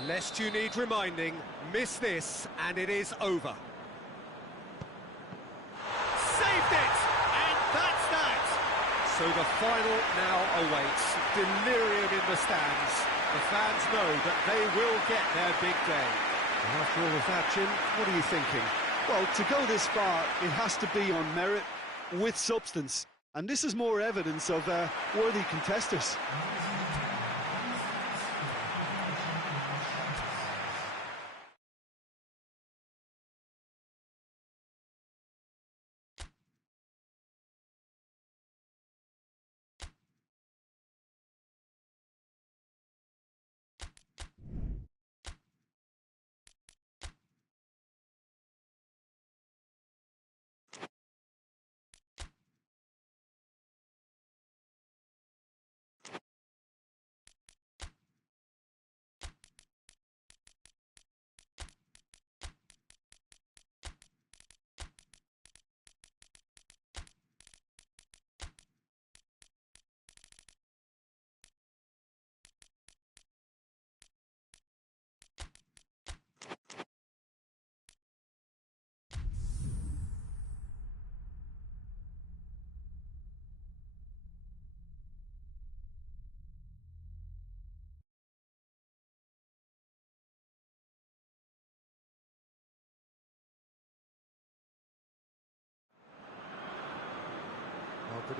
Lest you need reminding, miss this and it is over. Saved it! And that's that! So the final now awaits. Delirium in the stands. The fans know that they will get their big day. And after all of that, Jim, what are you thinking? Well, to go this far, it has to be on merit with substance. And this is more evidence of worthy contesters.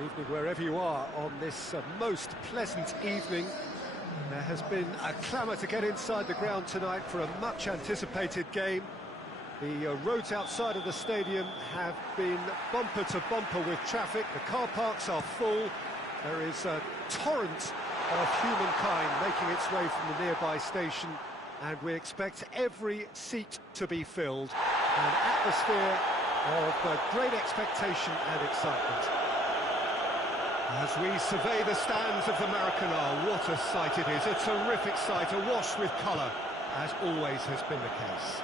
evening wherever you are on this most pleasant evening. There has been a clamour to get inside the ground tonight for a much-anticipated game. The roads outside of the stadium have been bumper to bumper with traffic. The car parks are full. There is a torrent of humankind making its way from the nearby station, and we expect every seat to be filled. An atmosphere of great expectation and excitement. As we survey the stands of the Maracanã, what a sight it is, a terrific sight, awash with colour, as always has been the case.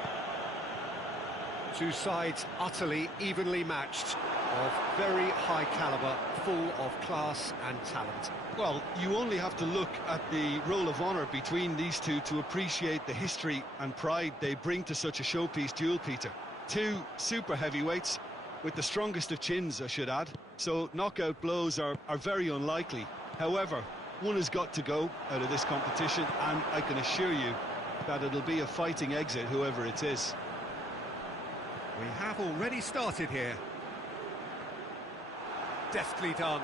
Two sides utterly evenly matched, of very high calibre, full of class and talent. Well, you only have to look at the roll of honour between these two to appreciate the history and pride they bring to such a showpiece duel, Peter. Two super heavyweights, with the strongest of chins, I should add, so knockout blows are very unlikely. However, one has got to go out of this competition, and I can assure you that it'll be a fighting exit, whoever it is. We have already started here. Deftly done.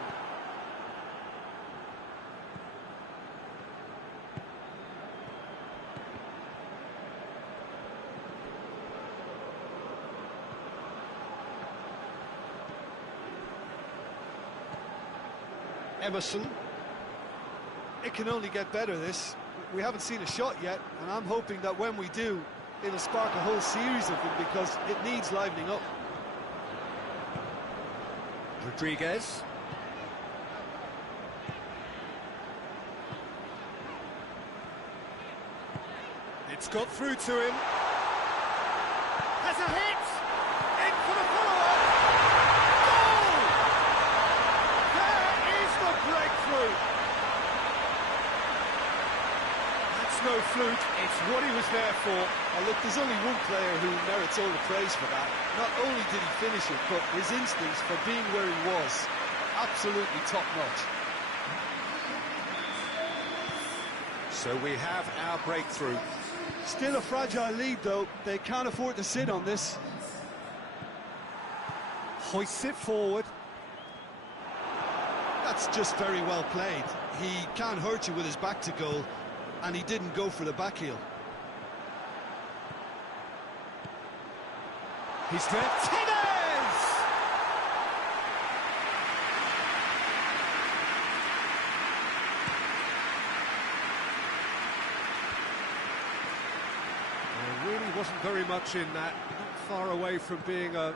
Emerson. It can only get better, this. We haven't seen a shot yet, and I'm hoping that when we do, it'll spark a whole series of them, because it needs livening up. Rodriguez. It's got through to him. Has a hit! In for the follow-up! Goal! There is the breakthrough! That's no fluke, it's what he was there for. Now look, there's only one player who merits all the praise for that. Not only did he finish it, but his instincts for being where he was, absolutely top-notch. So we have our breakthrough. Still a fragile lead, though. They can't afford to sit on this. Hoists it forward. That's just very well played. He can't hurt you with his back to goal, and he didn't go for the back heel. He's there. Tennis! There really wasn't very much in that, not far away from being a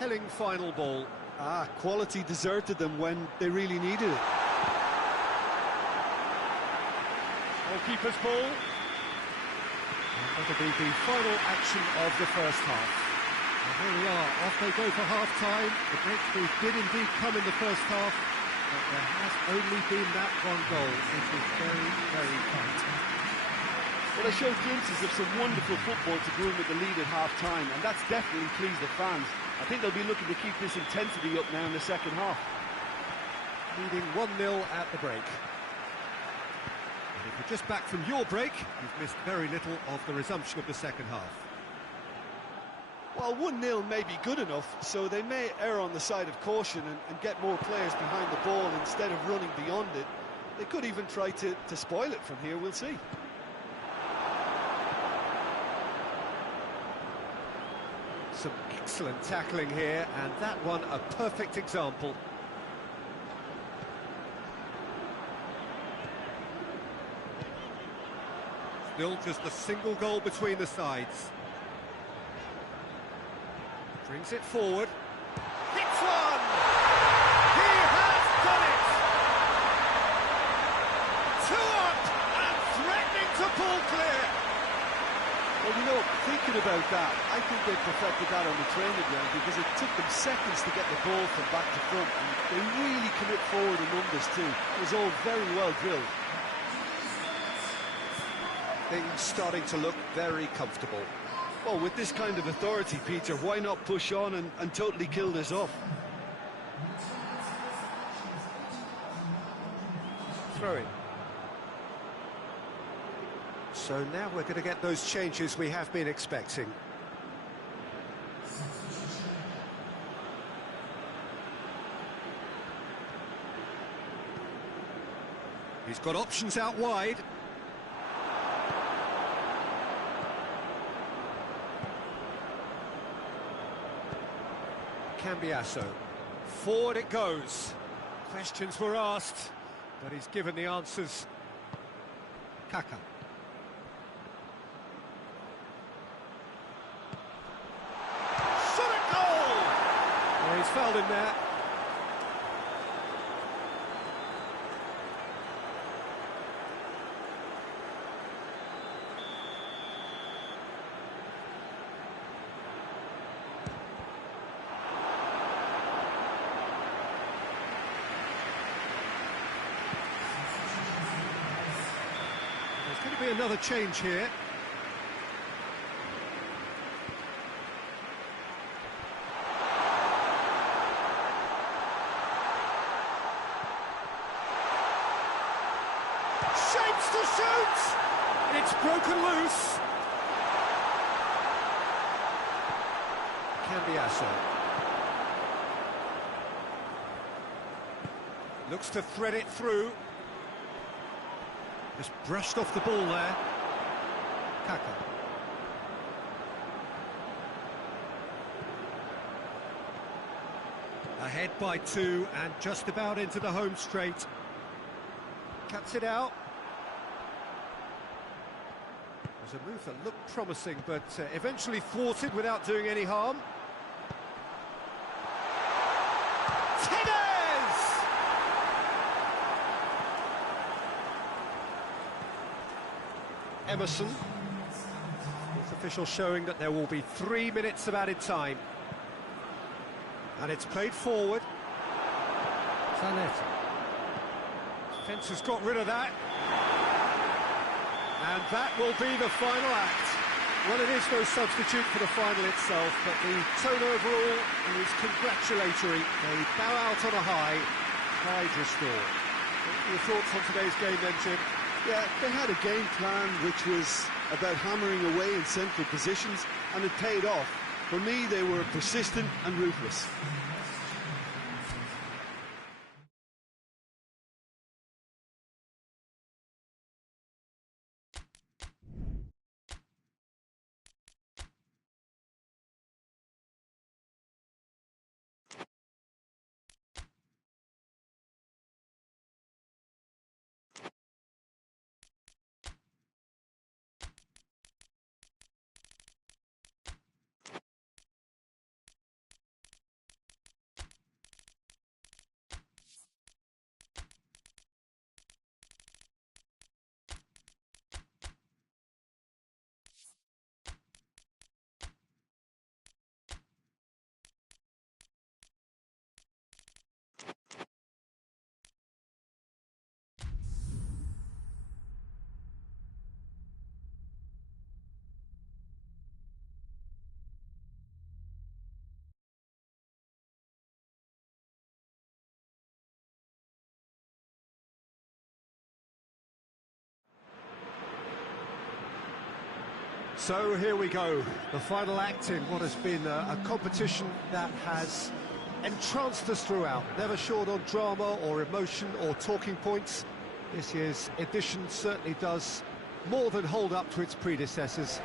telling final ball. Quality deserted them when they really needed it. Goalkeeper's ball. And that'll be the final action of the first half. And here we are, off they go for half-time. The breakthrough did indeed come in the first half, but there has only been that one goal. It is very, very tight. Well, they showed glimpses of some wonderful football to go in with the lead at half-time, and that's definitely pleased the fans. I think they'll be looking to keep this intensity up now in the second half. Leading 1-0 at the break. And if you're just back from your break, you've missed very little of the resumption of the second half. Well, 1-0 may be good enough, so they may err on the side of caution and get more players behind the ball instead of running beyond it. They could even try to spoil it from here, we'll see. Some excellent tackling here, and that one a perfect example. Still just a single goal between the sides. Brings it forward. Hits one! He has done it! 2 up and threatening to pull clear. Well, you know, thinking about that, I think they perfected that on the training ground, because it took them seconds to get the ball from back to front, and they really commit forward in numbers too. It was all very well drilled. Things starting to look very comfortable. Well, with this kind of authority, Peter, why not push on and totally kill this off? Throw in. So now we're going to get those changes we have been expecting. He's got options out wide. Cambiasso. Forward it goes. Questions were asked, but he's given the answers. Kaka. Shot at goal! Well, he's fouled him there. There's going to be another change here. Shapes to shoot! It's broken loose. Cambiasso. Looks to thread it through. Just brushed off the ball there. Kaka. Ahead by 2 and just about into the home straight. Cuts it out. It was a move that looked promising, but eventually thwarted without doing any harm. Emerson. Fourth official showing that there will be 3 minutes of added time. And it's played forward. Zanetti. Defence has got rid of that. And that will be the final act. Well, it is no substitute for the final itself, but the tone overall is congratulatory. They bow out on a high, pride restored. Your thoughts on today's game then, Jim? Yeah, they had a game plan which was about hammering away in central positions, and it paid off. For me, they were persistent and ruthless. So here we go, the final act in what has been a competition that has entranced us throughout, never short on drama or emotion or talking points. This year's edition certainly does more than hold up to its predecessors.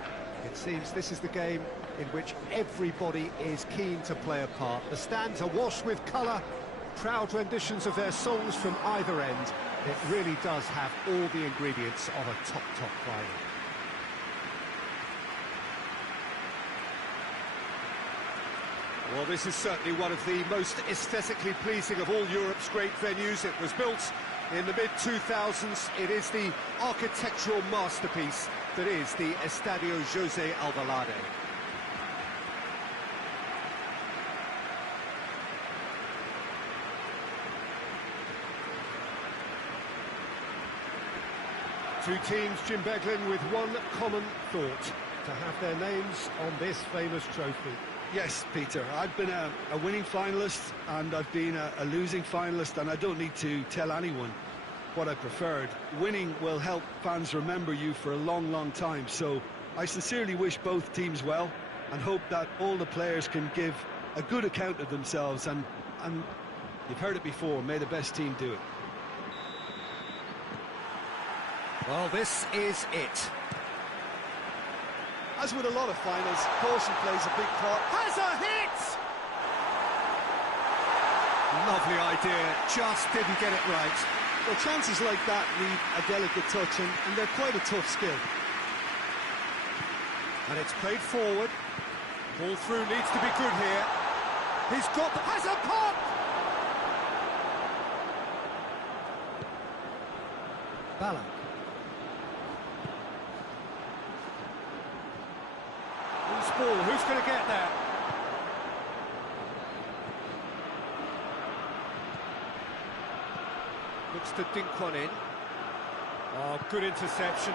It seems this is the game in which everybody is keen to play a part. The stands are washed with colour, proud renditions of their songs from either end. It really does have all the ingredients of a top final. Well, this is certainly one of the most aesthetically pleasing of all Europe's great venues. It was built in the mid-2000s. It is the architectural masterpiece that is the Estadio José Alvalade. Two teams, Jim Beglin, with one common thought: to have their names on this famous trophy. Yes, Peter, I've been a winning finalist and I've been a losing finalist, and I don't need to tell anyone what I preferred. Winning will help fans remember you for a long time, so I sincerely wish both teams well and hope that all the players can give a good account of themselves, and you've heard it before, may the best team do it. Well, this is it. As with a lot of finals, caution plays a big part. Has a hit! Lovely idea, just didn't get it right. Well, chances like that need a delicate touch, and they're quite a tough skill. And it's played forward. Ball through needs to be good here. He's got... has a pop! Balak. Loose ball, who's going to get that? Looks to dink one in. Oh, good interception.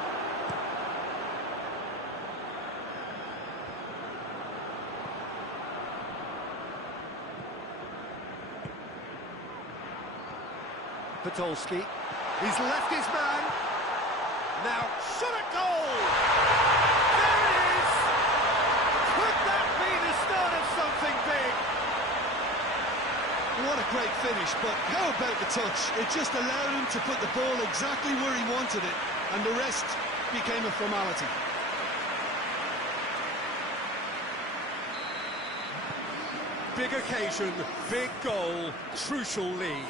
Podolski. He's left his man. Now, shot at goal! There it is! Could that be the start of something big? What a great finish, but how about the touch? It just allowed him to put the ball exactly where he wanted it, and the rest became a formality. Big occasion, big goal, crucial lead.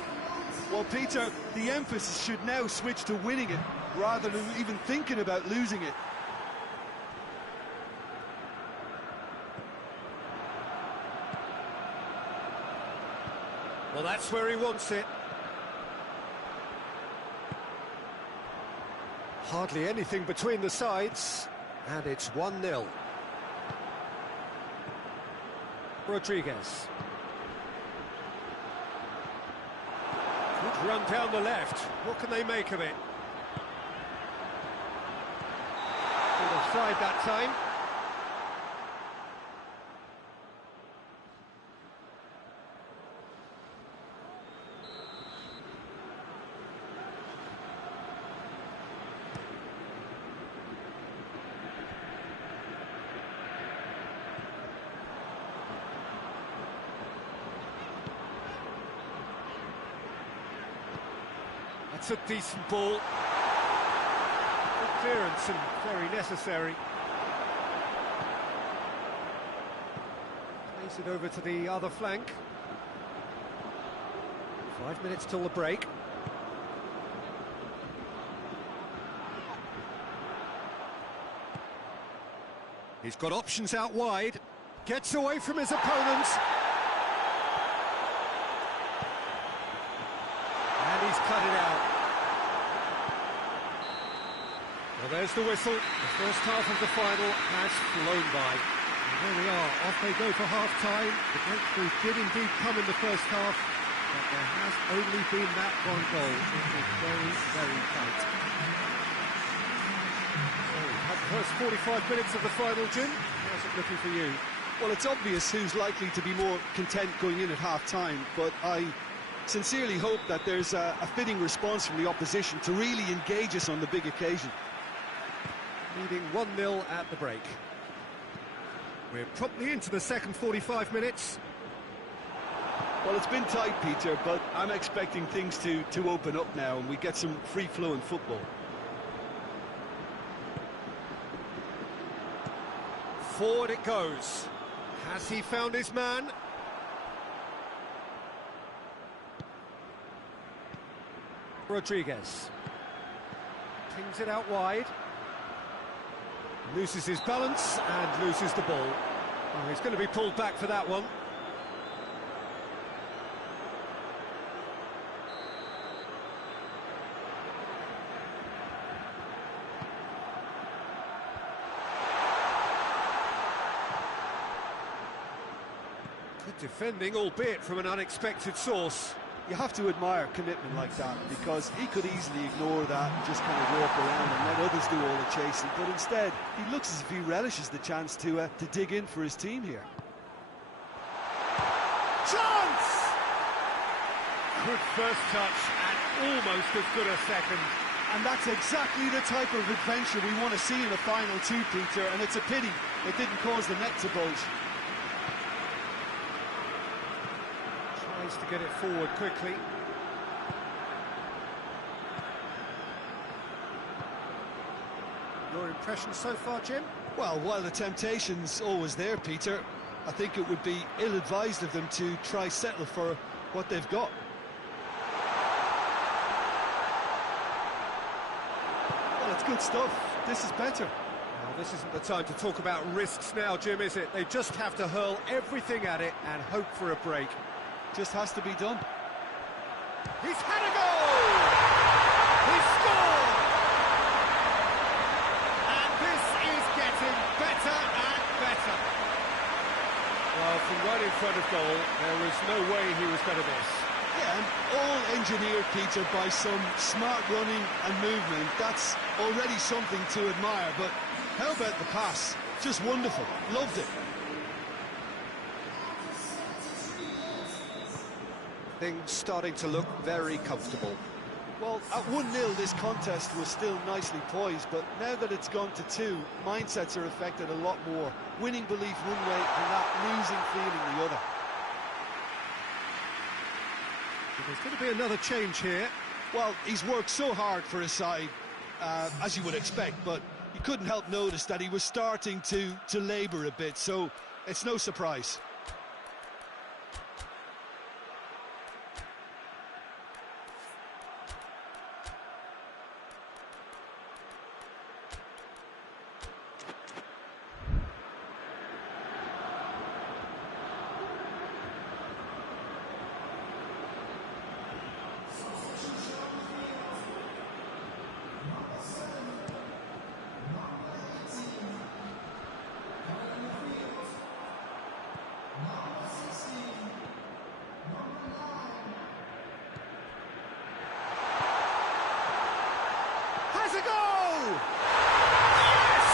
Well, Peter, the emphasis should now switch to winning it, rather than even thinking about losing it. Well, that's where he wants it. Hardly anything between the sides, and it's 1-0. Rodriguez. Good run down the left. What can they make of it? Good offside that time. That's a decent ball. Good clearance and very necessary. Plays it over to the other flank. 5 minutes till the break. He's got options out wide. Gets away from his opponent. And he's cut it out. Well, there's the whistle. The first half of the final has flown by. And there we are, off they go for half-time. The breakthrough did indeed come in the first half, but there has only been that one goal. It was very, very tight. So, at the first 45 minutes of the final, Jim, how's it looking for you? Well, it's obvious who's likely to be more content going in at half-time, but I sincerely hope that there's a fitting response from the opposition to really engage us on the big occasion. Leading 1-0 at the break. We're promptly into the second 45 minutes. Well, it's been tight, Peter, but I'm expecting things to open up now and we get some free-flowing football. Forward it goes. Has he found his man? Rodriguez. Pings it out wide. Loses his balance and loses the ball. Oh, he's going to be pulled back for that one. Good defending, albeit from an unexpected source. You have to admire commitment like that, because he could easily ignore that and just kind of walk around and let others do all the chasing, but instead he looks as if he relishes the chance to dig in for his team here. Chance! Good first touch and almost as good a second. And that's exactly the type of adventure we want to see in the final too, Peter, and it's a pity it didn't cause the net to bulge. Tries to get it forward quickly. Your impression so far, Jim? Well, while the temptation's always there, Peter, I think it would be ill-advised of them to try settle for what they've got. Well, it's good stuff. This is better. Well, this isn't the time to talk about risks now, Jim, is it? They just have to hurl everything at it and hope for a break. Just has to be done. He's had a goal! He's scored! And this is getting better and better. Well, from right in front of goal, there was no way he was going to miss. Yeah, and all engineered, Peter, by some smart running and movement. That's already something to admire, but how about the pass? Just wonderful. Loved it. Things starting to look very comfortable. Well, at 1-0, this contest was still nicely poised, but now that it's gone to 2, mindsets are affected a lot more. Winning belief one way and that losing feeling the other. There's going to be another change here. Well, he's worked so hard for his side, as you would expect, but you couldn't help notice that he was starting to labour a bit, so it's no surprise. Has a goal! Yes!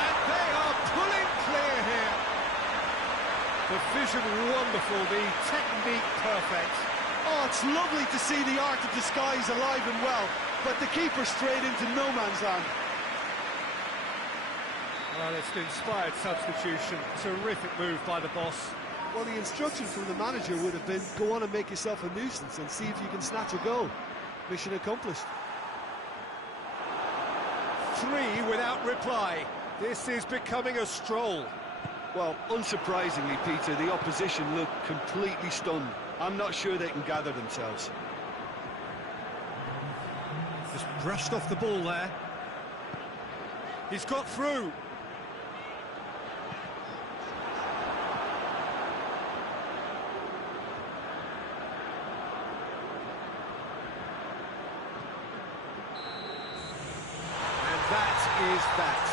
And they are pulling clear here. The vision wonderful, the technique perfect. Oh, it's lovely to see the art of disguise alive and well, but the keeper straight into no man's land. Well, it's an inspired substitution. Terrific move by the boss. Well, the instruction from the manager would have been, go on and make yourself a nuisance and see if you can snatch a goal. Mission accomplished. 3 without reply. This is becoming a stroll. Well, unsurprisingly, Peter, the opposition look completely stunned. I'm not sure they can gather themselves. Just brushed off the ball there. He's got through. That is that.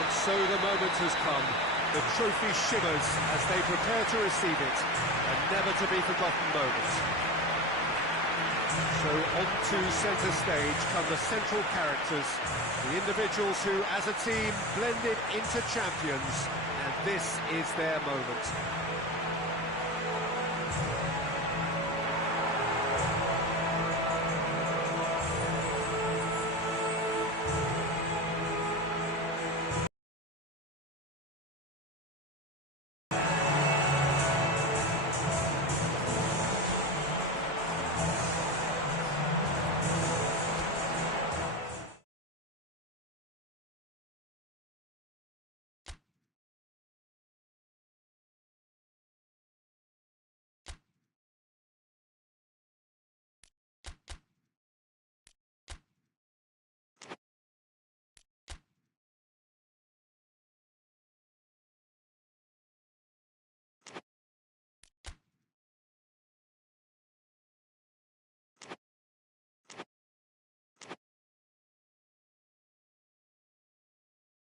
And so the moment has come. The trophy shimmers as they prepare to receive it. A never-to-be-forgotten moment. So onto centre stage come the central characters, the individuals who, as a team, blended into champions. And this is their moment.